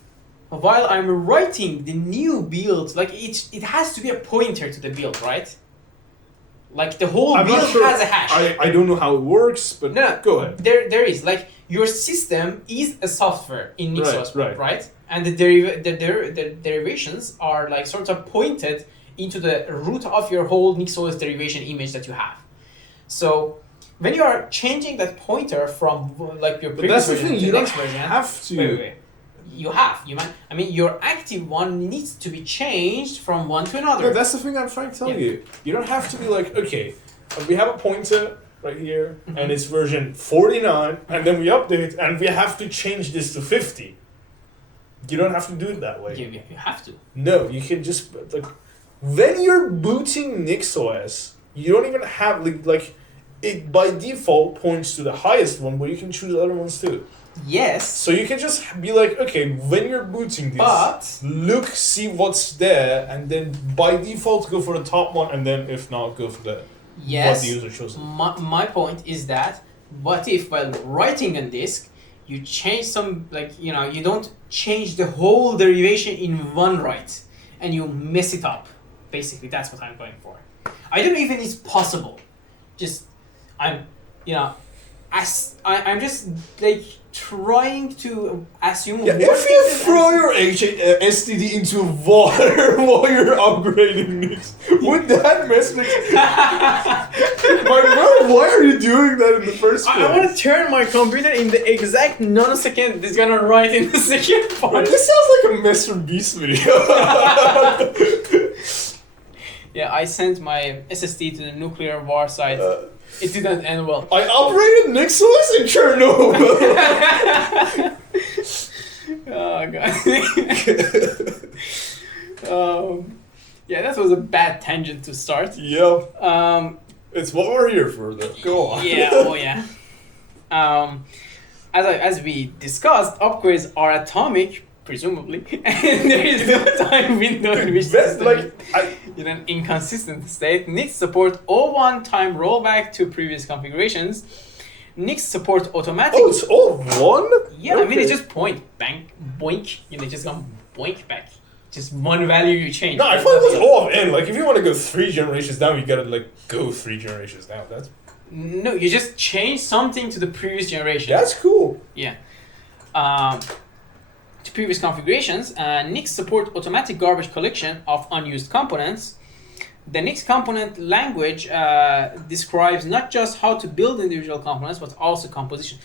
while I'm writing the new build, like it has to be a pointer to the build, right? Like the whole build has a hash. I don't know how it works, but go ahead. There is like your system is a software in NixOS, right? And the derivations are like sort of pointed into the root of your whole NixOS derivation image that you have. So when you are changing that pointer from like your previous version to the next version, have to. Wait. I mean, your active one needs to be changed from one to another. No, that's the thing I'm trying to tell you. You don't have to be like, okay, we have a pointer right here, and it's version 49, and then we update, and we have to change this to 50. You don't have to do it that way. You have to. No, you can just, like, when you're booting NixOS, you don't even have, like it by default points to the highest one, but you can choose other ones too. Yes. So you can just be like, okay, when you're booting this, look, see what's there, and then by default go for the top one, and then if not, go for the what the user chose. My point is that what if while writing on disk, you change some, like, you don't change the whole derivation in one write, and you mess it up. Basically, that's what I'm going for. I don't know if it's possible. I'm just like trying to assume. Yeah, if you throw your STD into water while you're upgrading Nix, would that mess with? Why are you doing that in the first place? I want to turn my computer in the exact nanosecond it's gonna write in the second part. This sounds like a Mr. Beast video. Yeah, I sent my SSD to the nuclear war site. It didn't end well. I operated NixOS in Chernobyl. Oh god. Yeah, that was a bad tangent to start. Yeah. It's what we're here for, though. Go on. Yeah. Oh yeah. As we discussed, upgrades are atomic, presumably, and there is no time window in which in an inconsistent state. Nix support 01 time rollback to previous configurations. Nix support automatic. Oh, it's all one? Yeah, okay. I mean it's just point, bang, boink. Just gonna boink back. Just one value you change. No, I thought it was all of N. Like if you want to go 3 generations down, you gotta go 3 generations down. No, you just change something to the previous generation. That's cool. Yeah. To previous configurations, Nix support automatic garbage collection of unused components. The Nix component language describes not just how to build individual components, but also composition.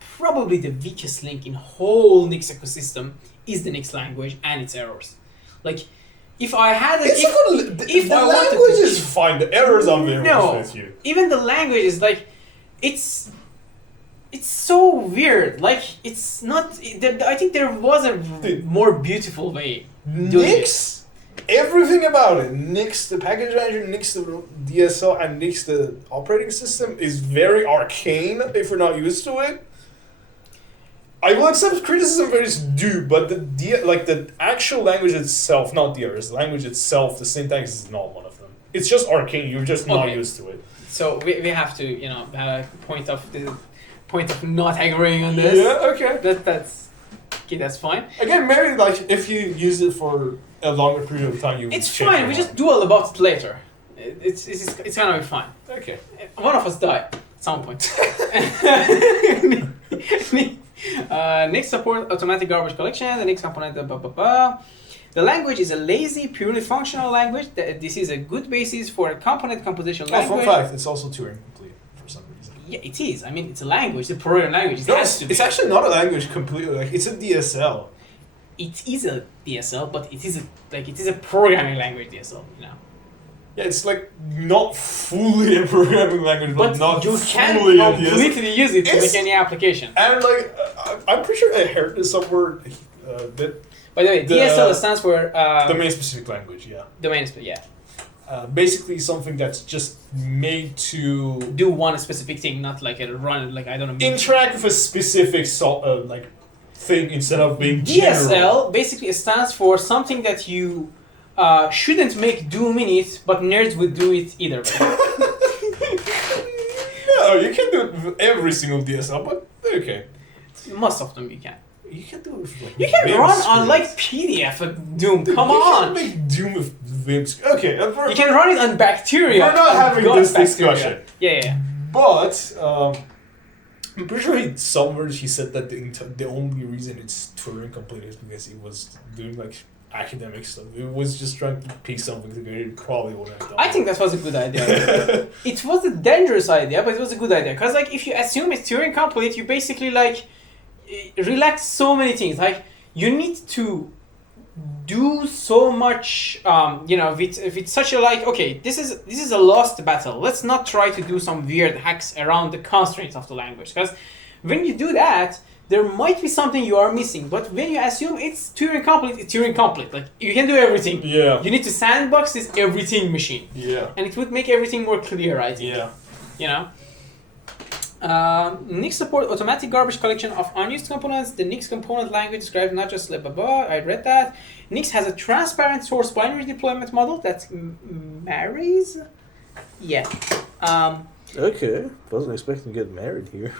Probably the weakest link in whole Nix ecosystem is the Nix language and its errors. Like, if I had the language is fine. The errors are very much with you. Even the language is like, it's so weird. Like, it's not. I think there was a more beautiful way. Nix, everything about it. Nix, the package manager, Nix, the DSL, and Nix, the operating system, is very arcane if you're not used to it. I will accept criticism where it's due, but the actual language itself, not the errors, the language itself, the syntax is not one of them. It's just arcane. You're just not used to it. So we have to have a point of not agreeing on this. Yeah. Okay. That's fine. Again, maybe like if you use it for a longer period of time, it's fine. We just duel about it later. It's gonna be fine. Okay. One of us die at some point. Nix support automatic garbage collection. The Nix component. The language is a lazy, purely functional language. This is a good basis for a component composition language. Fun fact: it's also Turing complete for some reason. Yeah, it is. I mean, it's a language. It's a programming language. It's actually not a language completely. Like it's a DSL. it is a DSL, but it is a programming language DSL. Yeah, it's like not fully a programming language, but not you can fully a DSL. completely use it to It's- make any application. And like, I'm pretty sure I heard this somewhere that By the way, the- DSL stands for domain-specific language. Yeah. domain. Yeah, Basically, something that's just made to do one specific thing, not like a run. Like I don't know. interact with a specific like thing instead of being general. DSL basically stands for something that you shouldn't make do in it, but nerds would do it either way. No, you can do it with every single DSL, but okay. Most of them you can. You can do it with like You can Vim run scripts. on like PDF at Doom. Come you on. can make Doom with Vim scripts. Okay, You can run it on bacteria. We're not having God, this bacteria. discussion. Yeah. But I'm pretty sure somewhere he said that the only reason it's Turing complete is because he was doing like academic stuff. It was just trying to piece something together. It probably wouldn't have done. I think that was a good idea. It was a dangerous idea, but it was a good idea. Because like if you assume it's Turing complete, you basically like relax so many things. Like you need to do so much. If it's such a like, okay, this is a lost battle. Let's not try to do some weird hacks around the constraints of the language. Because when you do that, there might be something you are missing. But when you assume it's Turing complete, it's Turing complete. Like you can do everything. Yeah. You need to sandbox this everything machine. Yeah. And it would make everything more clear, I think. Yeah. Nix support automatic garbage collection of unused components. The Nix component language describes not just blah, blah, blah. I read that. Nix has a transparent source binary deployment model that marries. Yeah. Okay, wasn't expecting to get married here.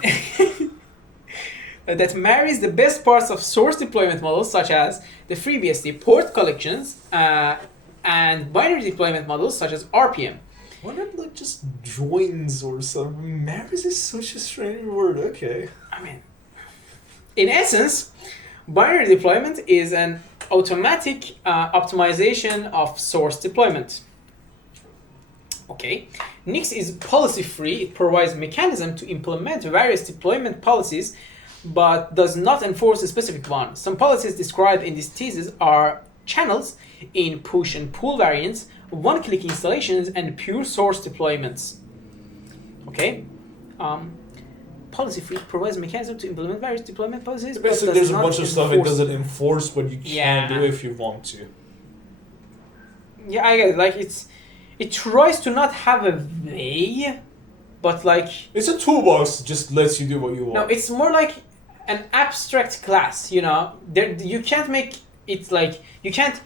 That marries the best parts of source deployment models such as the FreeBSD port collections and binary deployment models such as RPM. Why not like just joins or something? Marries is such a strange word. Okay. I mean, in essence, binary deployment is an automatic optimization of source deployment. Okay. Nix is policy free. It provides mechanism to implement various deployment policies, but does not enforce a specific one. Some policies described in this thesis are channels in push and pull variants, one-click installations, and pure source deployments. Okay. Policy free provides mechanism to implement various deployment policies. but Basically, does there's a not bunch of stuff it enforce- doesn't enforce, but you can do if you want to. Yeah, I get it. Like it tries to not have a way, but like It's a toolbox that just lets you do what you want. no, it's more like an abstract class. There you can't make it like you can't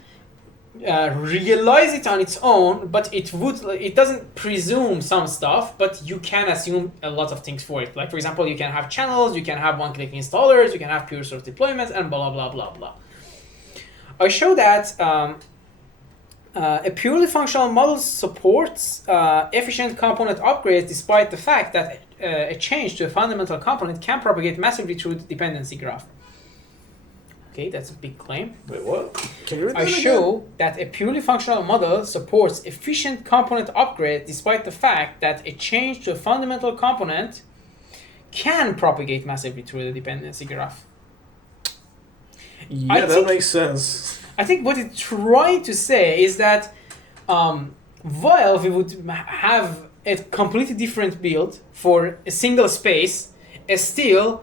realize it on its own, but it doesn't presume some stuff, but you can assume a lot of things for it. Like for example, you can have channels, you can have one-click installers, you can have pure source deployments, and blah blah blah blah. I show that a purely functional model supports efficient component upgrades despite the fact that a change to a fundamental component can propagate massively through the dependency graph. Okay, that's a big claim. Wait, what? Can you read I that show that a purely functional model supports efficient component upgrade despite the fact that a change to a fundamental component can propagate massively through the dependency graph. again? I Yeah, that think- makes sense. I think what it's trying to say is that while we would have a completely different build for a single space, still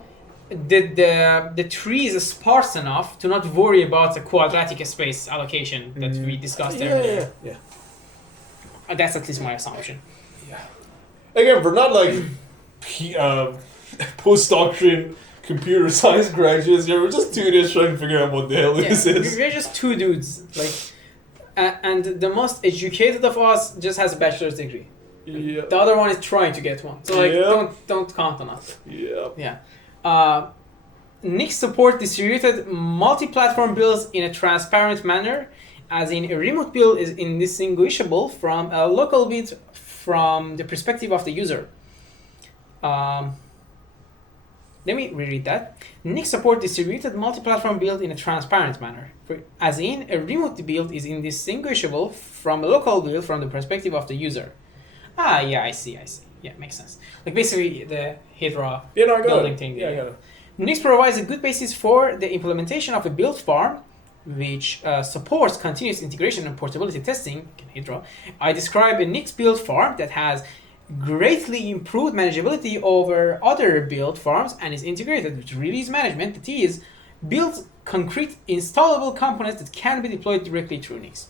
the tree is sparse enough to not worry about the quadratic space allocation that we discussed earlier. Yeah. That's at least my assumption. Again, we're not like post-doctorate computer science graduates here. We're just two dudes trying to figure out what the hell this is. We're just two dudes, and the most educated of us just has a bachelor's degree. Yeah. The other one is trying to get one. So don't count on us. Yeah. Nix support distributed multi-platform builds in a transparent manner, as in a remote build is indistinguishable from a local build from the perspective of the user. Let me reread that. Nix support distributed multi-platform build in a transparent manner, as in a remote build is indistinguishable from a local build from the perspective of the user. Yeah, I see. Yeah, makes sense. Like basically the Hydra building thing. Yeah, I got it. Nix provides a good basis for the implementation of a build farm which supports continuous integration and portability testing, Hydra, I describe a Nix build farm that has greatly improved manageability over other build farms and is integrated with release management, that is, builds concrete installable components that can be deployed directly through Nix.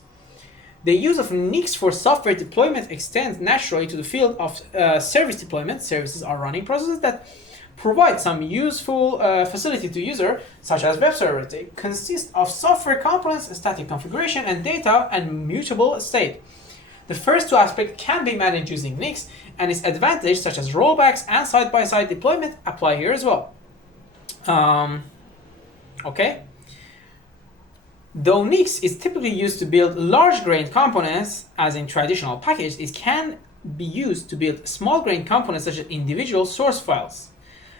The use of Nix for software deployment extends naturally to the field of service deployment. Services are running processes that provide some useful facility to user, such as web servers. They consist of software components, static configuration, and data and mutable state. The first two aspects can be managed using Nix, and its advantages, such as rollbacks and side-by-side deployment, apply here as well. Okay. Though Nix is typically used to build large-grained components, as in traditional packages, it can be used to build small-grained components such as individual source files.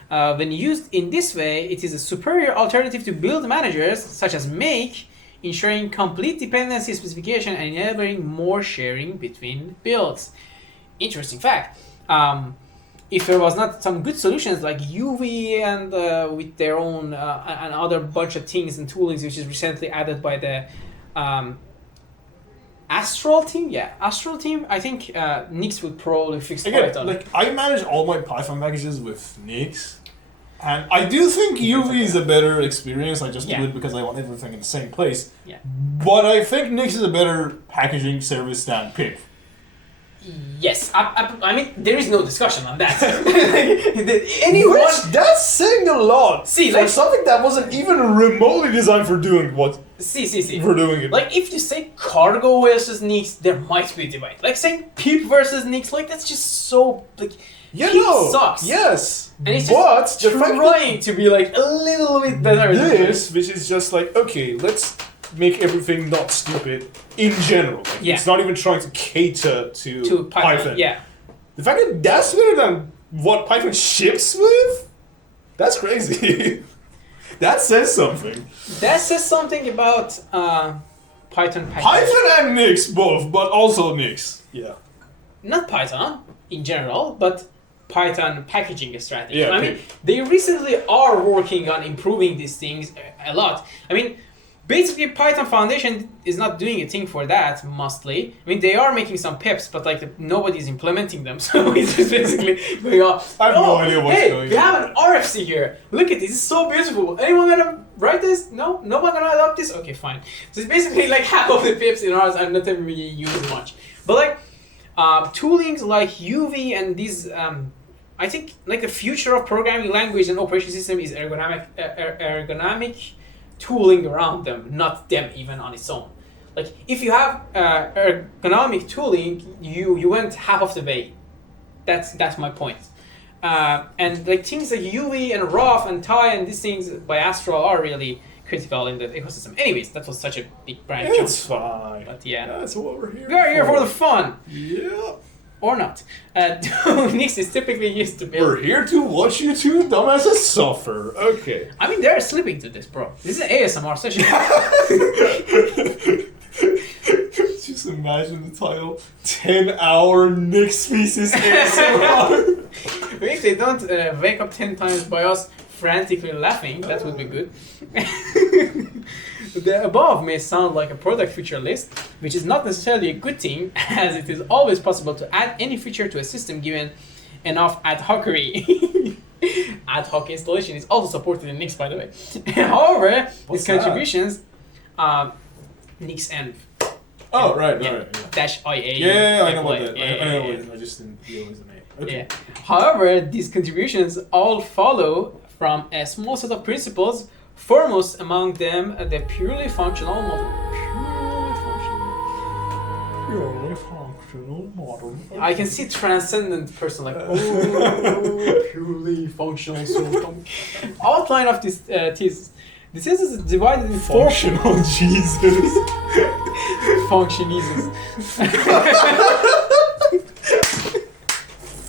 When used in this way, it is a superior alternative to build managers such as Make, ensuring complete dependency specification and enabling more sharing between builds. Interesting fact. If there was not some good solutions like UV and with their own and other bunch of things and toolings which is recently added by the Astral team, I think Nix would probably fix Python. Like I manage all my Python packages with Nix, and I do think UV is a better experience. I just do it because I want everything in the same place. Yeah. But I think Nix is a better packaging service than pip. Yes, I mean there is no discussion on that. That's saying a lot. See, for like something that wasn't even remotely designed for doing what. For doing it. Like if you say Cargo versus Nix, there might be a debate. Like saying Pip versus Nix, like that's just so like. Pip sucks. Yes. And it's just trying to be like a little bit better. This, which is just like, okay, let's make everything not stupid in general. Like, it's not even trying to cater to Python. Yeah. The fact that that's better than what Python ships with, that's crazy. That says something. That says something about Python package. Python and Nix both, but also Nix. Yeah. Not Python in general, but Python packaging strategy. Yeah, I mean, they recently are working on improving these things a lot. I mean, basically Python Foundation is not doing a thing for that mostly. I mean, they are making some pips, but like nobody's implementing them. So it's just basically going on. I have no idea what's going on. Hey, we have an RFC here. Look at this. It's so beautiful. Anyone gonna write this? No? No one gonna adopt this? Okay, fine. So it's basically like half of the pips in ours are not even really used much. But like, toolings like UV and these, I think like the future of programming language and operation system is ergonomic tooling around them, not them even on its own. Like if you have ergonomic tooling, you went half of the way. That's my point. And like things like UV and ROF and TIE and these things by Astral are really critical in the ecosystem. Anyways, that was such a big branch. It's fine. But yeah, that's what we're here. We're here for the fun. Yeah. Or not. Nix is typically used to build. We're here to watch you two dumbasses suffer. Okay. I mean, they're sleeping to this, bro. This is an ASMR session. Just imagine the title: 10-hour Nix species ASMR. If they don't wake up 10 times by us frantically laughing, that would be good. The above may sound like a product feature list, which is not necessarily a good thing, as it is always possible to add any feature to a system given enough ad hocery. Ad hoc installation is also supported in Nix, by the way. However, these contributions, NixEnv. Oh, right. Dash IA. Yeah, I know what that. I know what it is. I just didn't realize the name. Okay. Yeah. However, these contributions all follow from a small set of principles. Foremost among them, the purely functional model. Purely functional model. Okay. I can see transcendent person like, oh, purely functional system. Outline of this thesis. The thesis is divided in four. Functional Jesus. Functionesis.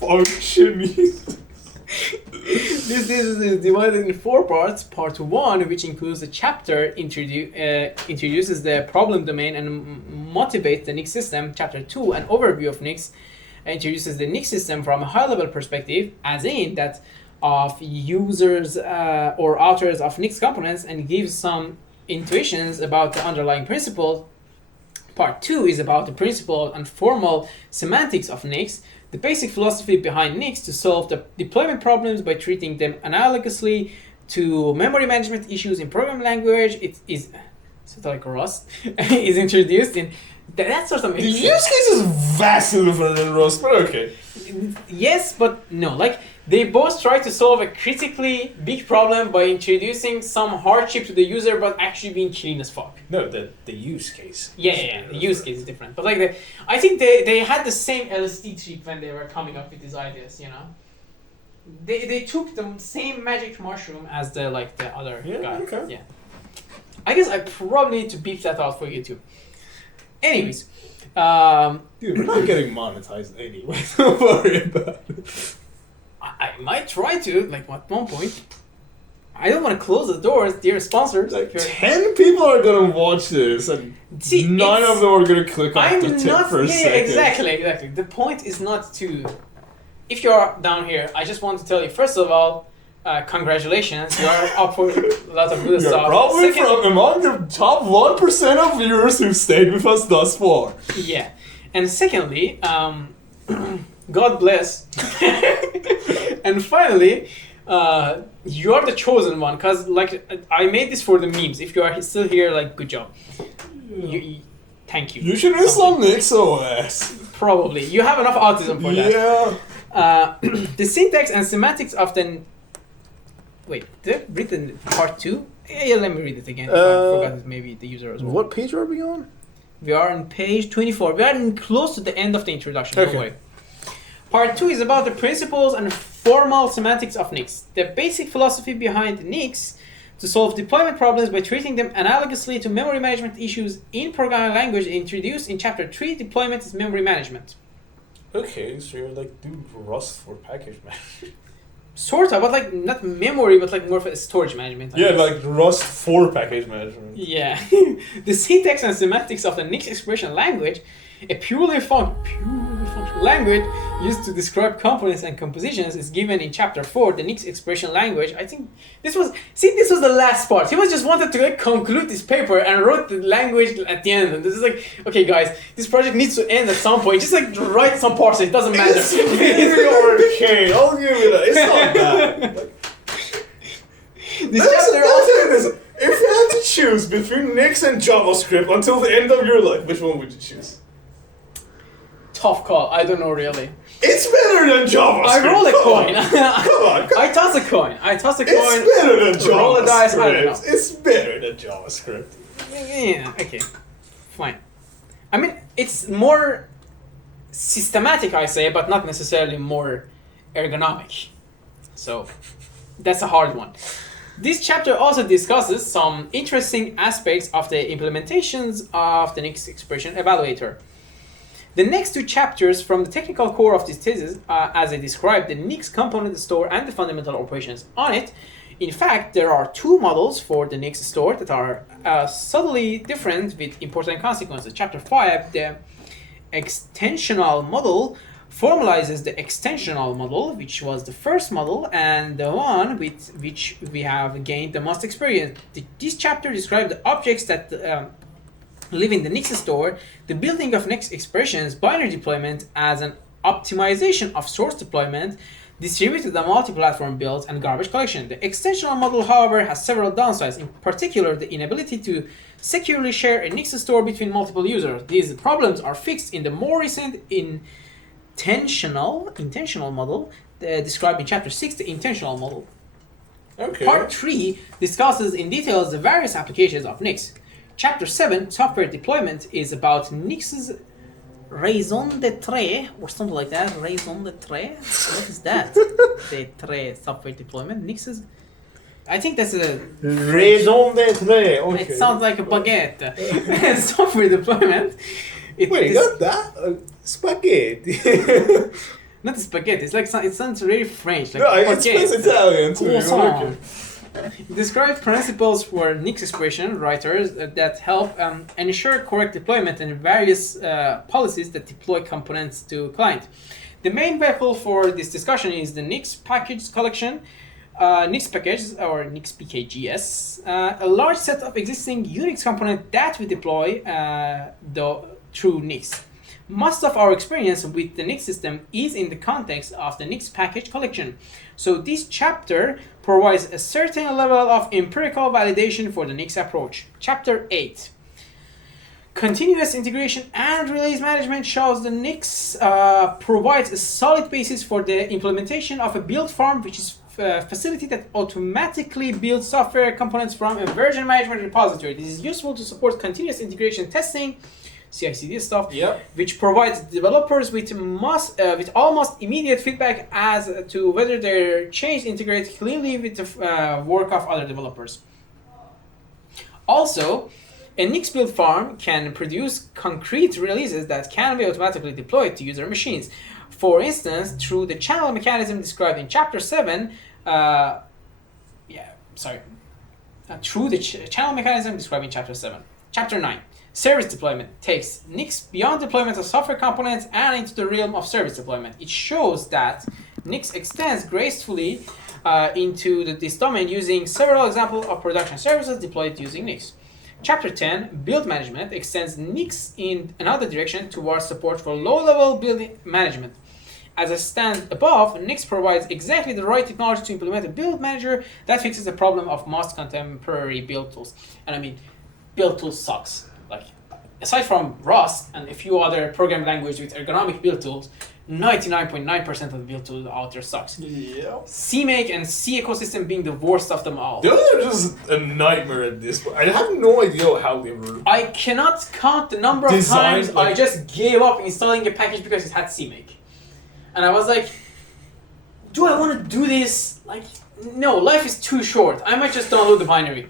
Functionesis. This is divided in 4 parts. Part 1, which includes a chapter, introduces the problem domain and motivates the Nix system. Chapter 2, an overview of Nix, introduces the Nix system from a high-level perspective, as in that of users or authors of Nix components, and gives some intuitions about the underlying principle. Part 2 is about the principle and formal semantics of Nix, the basic philosophy behind Nix to solve the deployment problems by treating them analogously to memory management issues in programming language. It is sort of like Rust is introduced in that sort of The use case is vastly different than Rust, but okay. Yes, but no. Like they both try to solve a critically big problem by introducing some hardship to the user, but actually being clean as fuck. No, the use case. Yeah. The use case is different. But like I think they had the same LSD trip when they were coming up with these ideas. You know, they took the same magic mushroom as the other guy. Okay. Yeah. I guess I probably need to beep that out for you too. Anyways, Dude, we're not getting monetized anyway. Don't worry about it. I might try to, like, at one point. I don't want to close the doors, dear sponsors. Like 10 people are gonna watch this, and See, none of them are gonna click on I'm the tip not. for a Yeah, second. exactly. The point is not to. If you're down here, I just want to tell you. First of all, congratulations. You are up for a lot of good You're stuff. probably Second- from among the top 1% of viewers who've stayed with us thus far. Yeah, and secondly, God bless. And finally, you are the chosen one, cause like I made this for the memes. If you are still here, like, good job. Thank you. You should install NixOS. Probably. You have enough autism for that. Yeah. The syntax and semantics of the... Wait, did I read the part 2? Yeah, let me read it again. If I forgot it, maybe the user as well. What page are we on? We are on page 24. We are close to the end of the introduction. Okay. Don't worry. Part 2 is about the principles and formal semantics of Nix. The basic philosophy behind Nix to solve deployment problems by treating them analogously to memory management issues in programming language introduced in Chapter 3, Deployment is Memory Management. Okay, so you're like doing Rust for package management. Sort of, but like not memory, but like more of a storage management. I Yeah, guess. like Rust for package management. Yeah. The syntax and semantics of the Nix expression language, a purely functional language used to describe components and compositions, is given in Chapter 4, the Nix expression language. I think this was the last part. He was just wanted to conclude this paper and wrote the language at the end. And this is like, okay guys, this project needs to end at some point. Just like write some parts, it doesn't matter. It's okay, I'll give you that. It's not bad. This chapter also... If you had to choose between Nix and JavaScript until the end of your life, which one would you choose? Tough call. I don't know really. It's better than JavaScript. I roll a coin. Come on. I toss a coin. It's better than JavaScript. Roll a dice. I don't know. It's better than JavaScript. Yeah. Okay. Fine. I mean, it's more systematic, I say, but not necessarily more ergonomic. So that's a hard one. This chapter also discusses some interesting aspects of the implementations of the Nix expression evaluator. The next two chapters from the technical core of this thesis, as I described the Nix component store and the fundamental operations on it. In fact, there are two models for the Nix store that are subtly different with important consequences. Chapter 5, the extensional model, formalizes the extensional model, which was the first model and the one with which we have gained the most experience. This chapter describes the objects that live in the Nix store, the building of Nix expressions, binary deployment as an optimization of source deployment, distributed and multi-platform builds, and garbage collection. The extensional model, however, has several downsides, in particular the inability to securely share a Nix store between multiple users. These problems are fixed in the more recent intentional model described in Chapter 6, the intentional model. Okay. Part 3 discusses in details the various applications of Nix. Chapter 7, software deployment, is about Nix's raison d'etre, or something like that. Raison d'etre? What is that? D'etre, software deployment. Nix's... I think that's a... Raison d'etre. Okay. It sounds like a baguette. Software deployment. Wait, you got that? Spaghetti. Not spaghetti. It's like it sounds really French. Like No, it smells Italian to me. Croissant. Okay. It describes principles for Nix expression writers that help ensure correct deployment and various policies that deploy components to client. The main vehicle for this discussion is the Nix package collection, Nix packages or Nix PKGs, a large set of existing Unix components that we deploy through Nix. Most of our experience with the Nix system is in the context of the Nix package collection. So this chapter provides a certain level of empirical validation for the Nix approach. Chapter 8. Continuous integration and release management shows the Nix provides a solid basis for the implementation of a build farm, which is a facility that automatically builds software components from a version management repository. This is useful to support continuous integration testing, CI/CD stuff, which provides developers with almost immediate feedback as to whether their change integrates cleanly with the work of other developers. Also, a Nix build farm can produce concrete releases that can be automatically deployed to user machines. For instance, through the channel mechanism described in Chapter 7, through the channel mechanism described in Chapter 7. Chapter 9. Service deployment takes Nix beyond deployment of software components and into the realm of service deployment. It shows that Nix extends gracefully into this domain using several examples of production services deployed using Nix. Chapter 10, Build Management, extends Nix in another direction towards support for low-level build management. As I stand above, Nix provides exactly the right technology to implement a build manager that fixes the problem of most contemporary build tools. And I mean, build tools sucks. Like, aside from Rust and a few other programming languages with ergonomic build tools, 99.9% of the build tools out there sucks. Yeah. CMake and C ecosystem being the worst of them all. Those are just a nightmare at this point. I have no idea how they were. I cannot count the number of Designed, times like- I just gave up installing a package because it had CMake. And I was like, do I want to do this? Like, no, life is too short. I might just download the binary.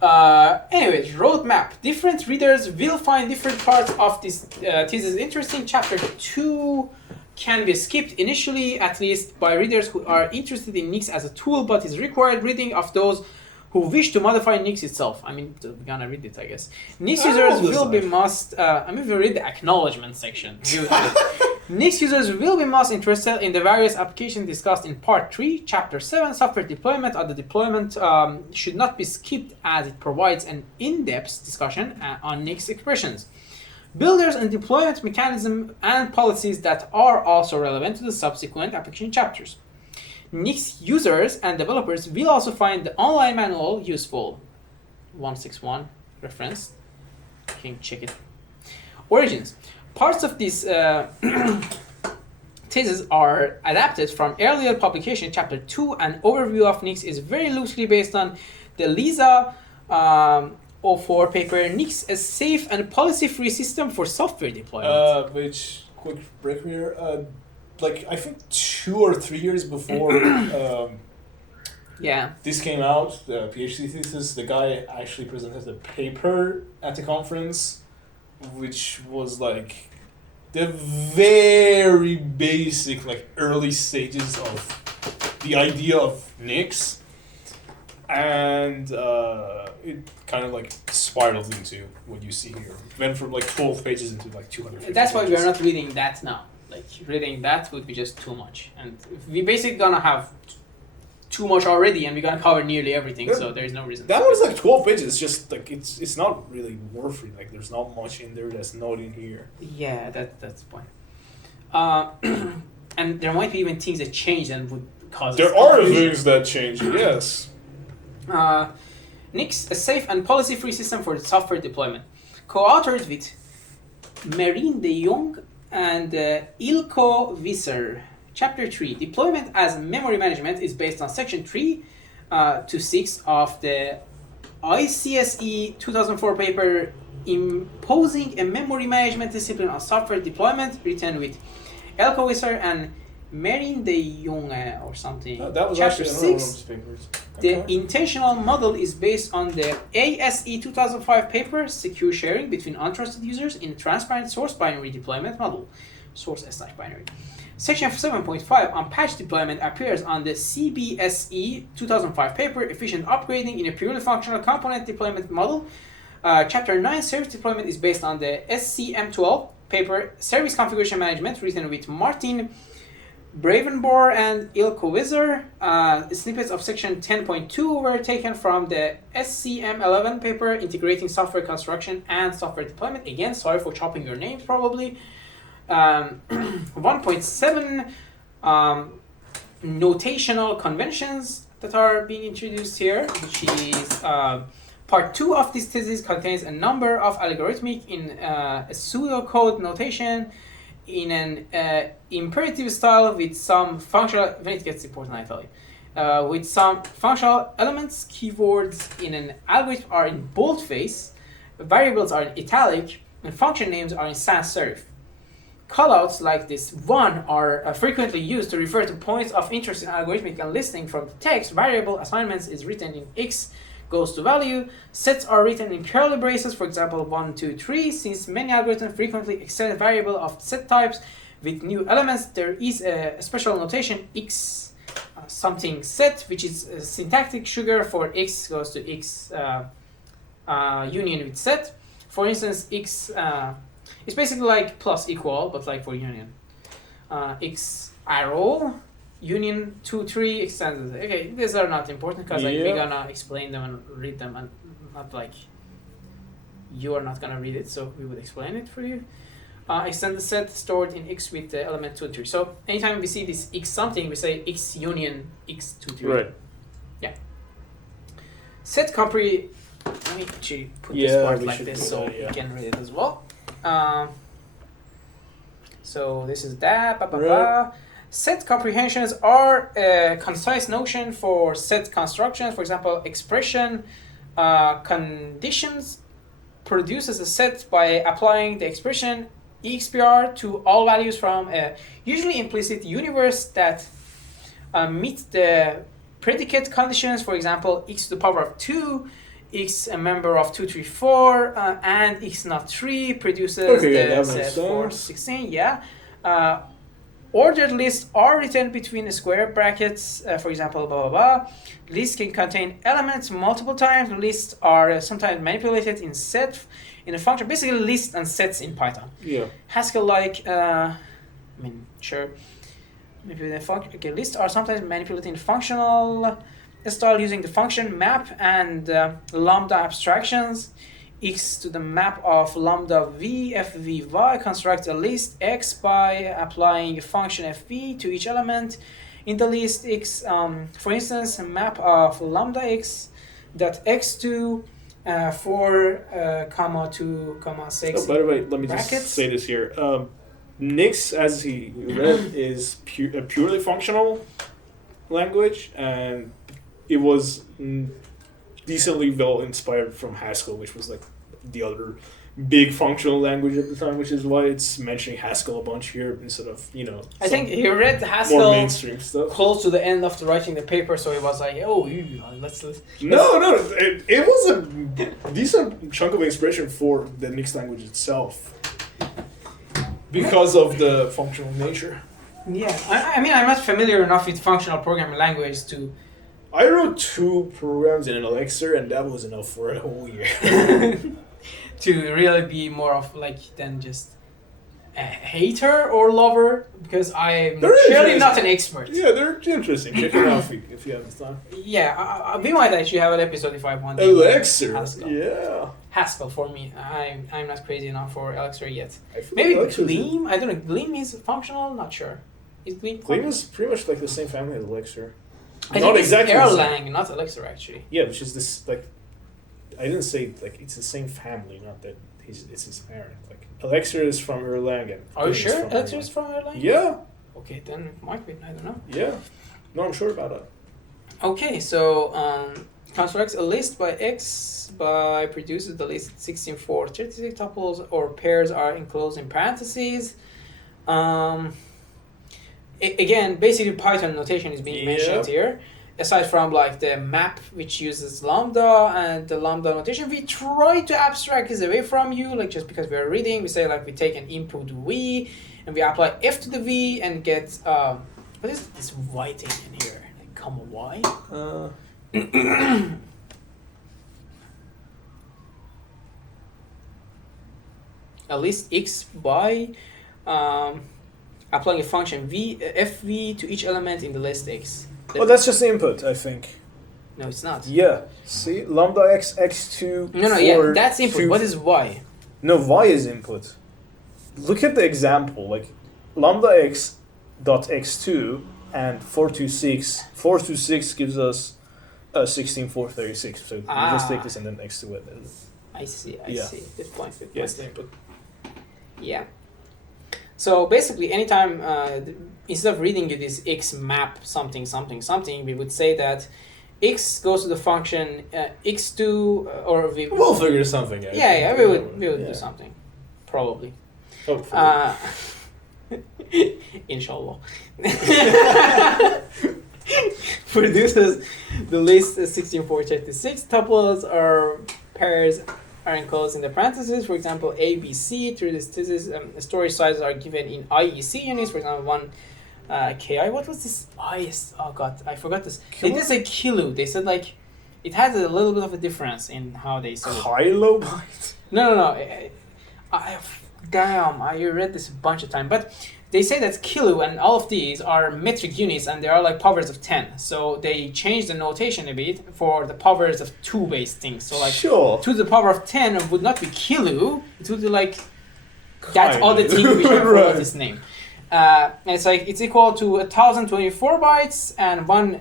Anyways, roadmap. Different readers will find different parts of this thesis interesting. Chapter 2 can be skipped initially, at least by readers who are interested in Nix as a tool, but is required reading of those who wish to modify Nix itself. I mean, we're gonna read it, I guess. Nix users will be must... we'll read the acknowledgement section. Nix users will be most interested in the various applications discussed in Part 3, Chapter 7, Software Deployment. The deployment should not be skipped as it provides an in-depth discussion on Nix expressions, builders and deployment mechanism and policies that are also relevant to the subsequent application chapters. Nix users and developers will also find the online manual useful. 161 reference. You can check it. Origins. Parts of this thesis are adapted from earlier publication, Chapter 2. An overview of Nix is very loosely based on the Lisa 04 paper, Nix, a safe and policy-free system for software deployment. Which, quick break here, like I think 2 or 3 years before this came out, the PhD thesis, the guy actually presented a paper at the conference, which was like the very basic, like early stages of the idea of Nix, and it kind of like spiraled into what you see here. It went from like 12 pages into like 250 That's why we pages. are not reading that now. Like, reading that would be just too much. And we basically gonna have too much already, and we're gonna cover nearly everything, so there's no reason. That was like 12 pages. Just like it's not really worth it. Like there's not much in there that's not in here. Yeah, that's the point. And there might be even things that change and would cause. There are things that change, yes. Nix, a safe and policy-free system for software deployment. Co-authored with Marine de Jong and Ilko Visser. Chapter 3, Deployment as Memory Management, is based on Section 3 to 6 of the ICSE 2004 paper, Imposing a Memory Management Discipline on Software Deployment, written with Ilko Visser and Marine de Jong or something. That was Chapter actually another 6. one of those papers. The intentional model is based on the ASE 2005 paper, Secure Sharing Between Untrusted Users in a Transparent Source Binary Deployment Model, source/binary. Section 7.5 on patch deployment appears on the CBSE 2005 paper, Efficient Upgrading in a Purely Functional Component Deployment Model. Chapter 9, Service Deployment, is based on the SCM12 paper, Service Configuration Management, written with Martin Bravenbor and Ilkowizer, snippets of section 10.2 were taken from the SCM11 paper, Integrating Software Construction and Software Deployment. Again, sorry for chopping your names probably. 1.7 notational conventions that are being introduced here, which is part 2 of this thesis contains a number of algorithmic in a pseudocode notation in an imperative style with some functional, when it gets important I tell you, with some functional elements. Keywords in an algorithm are in boldface, variables are in italic, and function names are in sans serif. Callouts like this one are frequently used to refer to points of interest in algorithmic and listing from the text. Variable assignments is written in X goes to value. Sets are written in curly braces, for example 1, 2, 3. Since many algorithms frequently extend variable of set types with new elements, there is a special notation X something set, which is a syntactic sugar for X goes to X union with set. For instance, X it's basically like plus equal, but like for union. X arrow, union 2, 3, extended. Okay, these are not important because like we're gonna explain them and read them, and not like you are not gonna read it, so we would explain it for you. Extended set stored in X with the element 2, 3. So anytime we see this X something, we say X union X 2, 3. Right. Yeah. Set compre. Let me actually put this part like this so you can read it as well. So this is that. Right. Set comprehensions are a concise notion for set constructions. For example, expression conditions produces a set by applying the expression expr to all values from a usually implicit universe that meet the predicate conditions. For example, x to the power of 2, x a member of 2, 3, 4, and x not 3 produces the set for 16. Yeah. Ordered lists are written between square brackets, for example, blah, blah, blah. Lists can contain elements multiple times. Lists are sometimes manipulated in set, in a function. Basically, lists and sets in Python. Yeah. Haskell-like, sure. Maybe the function. Okay, lists are sometimes manipulated in functional style using the function map and lambda abstractions. X to the map of lambda v fvy constructs a list x by applying a function fv to each element in the list x. For instance, a map of lambda x dot x2 4 comma 2 comma 6. Oh, by the way, let me just say this here. Nix, as he read, is a purely functional language, and it was decently well inspired from Haskell, which was like the other big functional language at the time, which is why it's mentioning Haskell a bunch here instead of, I think he read Haskell more mainstream stuff close to the end of writing the paper, so he was like, oh, let's no, it was a decent chunk of inspiration for the Nix language itself because of the functional nature. Yeah, I mean, I'm not familiar enough with functional programming language to... I wrote 2 programs in an Elixir, and that was enough for a whole year. To really be more of like than just a hater or lover, because I'm surely not an expert. Yeah, they're interesting. Check it out if you have the time. Yeah, we might actually have an episode if I want. Elixir, Haskell. yeah. Haskell for me. I'm not crazy enough for Elixir yet. Maybe Gleam. I don't know. Gleam is functional. Not sure. Is Gleam? Gleam is pretty much like the same family as Elixir. I think it's Erlang, not Elixir actually. Yeah, which is this like. I didn't say like it's the same family, not that it's his parent. Like Elixir is from Erlang. And are you sure Elixir is from Erlang? Yeah. Okay, then it might be. I don't know. Yeah. No, I'm sure about it. Okay, so constructs a list by X by produces the list 16 for 36 tuples or pairs are enclosed in parentheses. Again, basically Python notation is being mentioned here. Aside from like the map which uses lambda and the lambda notation, we try to abstract this away from you. Like just because we are reading, we say like we take an input v and we apply f to the v and get what is this y thing in here? Like comma y. A list x by applying a function fv to each element in the list x. Oh, that's just input, I think. No, it's not. Yeah. See, lambda x x2. No, yeah, that's input. What is y? No, y is input. Look at the example, like lambda x dot x2 and 426. 426 gives us 16436. So we just take this and then x to it. I see. Yeah. See. Good point. Yes, the input. Yeah. So basically, anytime instead of reading you this x map something, we would say that x goes to the function x2 or We'll figure something out. Yeah, we would do something, probably. Hopefully. Inshallah. Produces the list 16436 tuples or pairs are enclosed in the parentheses. For example, A, B, C. Through this thesis, storage sizes are given in IEC units. For example, 1 KI. What was this? Oh god, I forgot this. They didn't say kilo. They said like it had a little bit of a difference in how they said it. Kilobyte? No. I read this a bunch of times, but they say that kilo and all of these are metric units and they are like powers of 10. So they changed the notation a bit for the powers of 2 base things. So like 2 to the power of 10 would not be kilo, it would be like that other thing which I forgot its name. And it's like it's equal to 1024 bytes and 1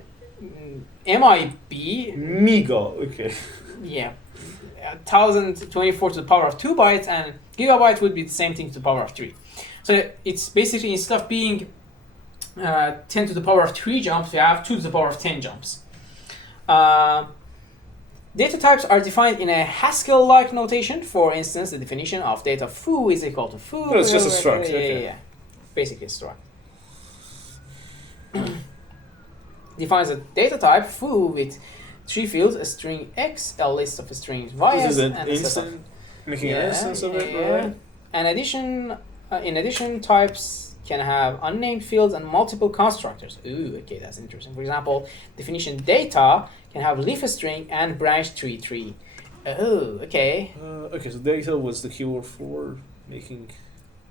MIB. Mega, okay. Yeah. 1024 to the power of 2 bytes and gigabyte would be the same thing to the power of 3. So it's basically instead of being 10 to the power of 3 jumps, we have 2 to the power of 10 jumps. Data types are defined in a Haskell-like notation. For instance, the definition of data foo is equal to foo. No, it's just a struct. Yeah. Basically a struct. Defines a data type foo with 3 fields, a string x, a list of strings y, This is an and instant, making an instance of it, right? And in addition, types can have unnamed fields and multiple constructors. Ooh, okay, that's interesting. For example, definition data can have leaf string and branch tree. Oh, okay. Okay, so data was the keyword for making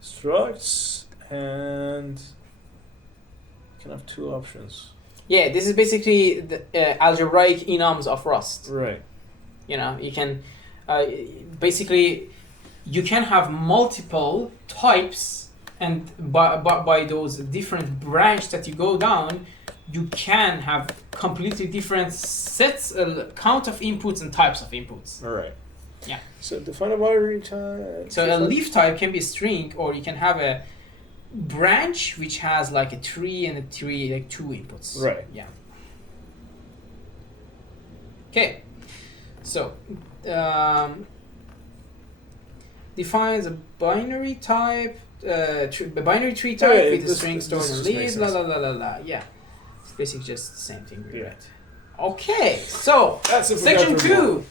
structs, and you can have 2 options. Yeah, this is basically the algebraic enums of Rust. Right. You know, you can basically you can have multiple types, and by those different branch that you go down, you can have completely different sets, count of inputs and types of inputs. All right. Yeah. So define a binary type. So a leaf type can be a string, or you can have a branch which has like a tree and a tree, like 2 inputs. Right. Yeah. Okay. So defines a binary type, a binary tree type with a string stored in leaves. Yeah. It's basically just the same thing we read. Okay. So That's it for section that 2.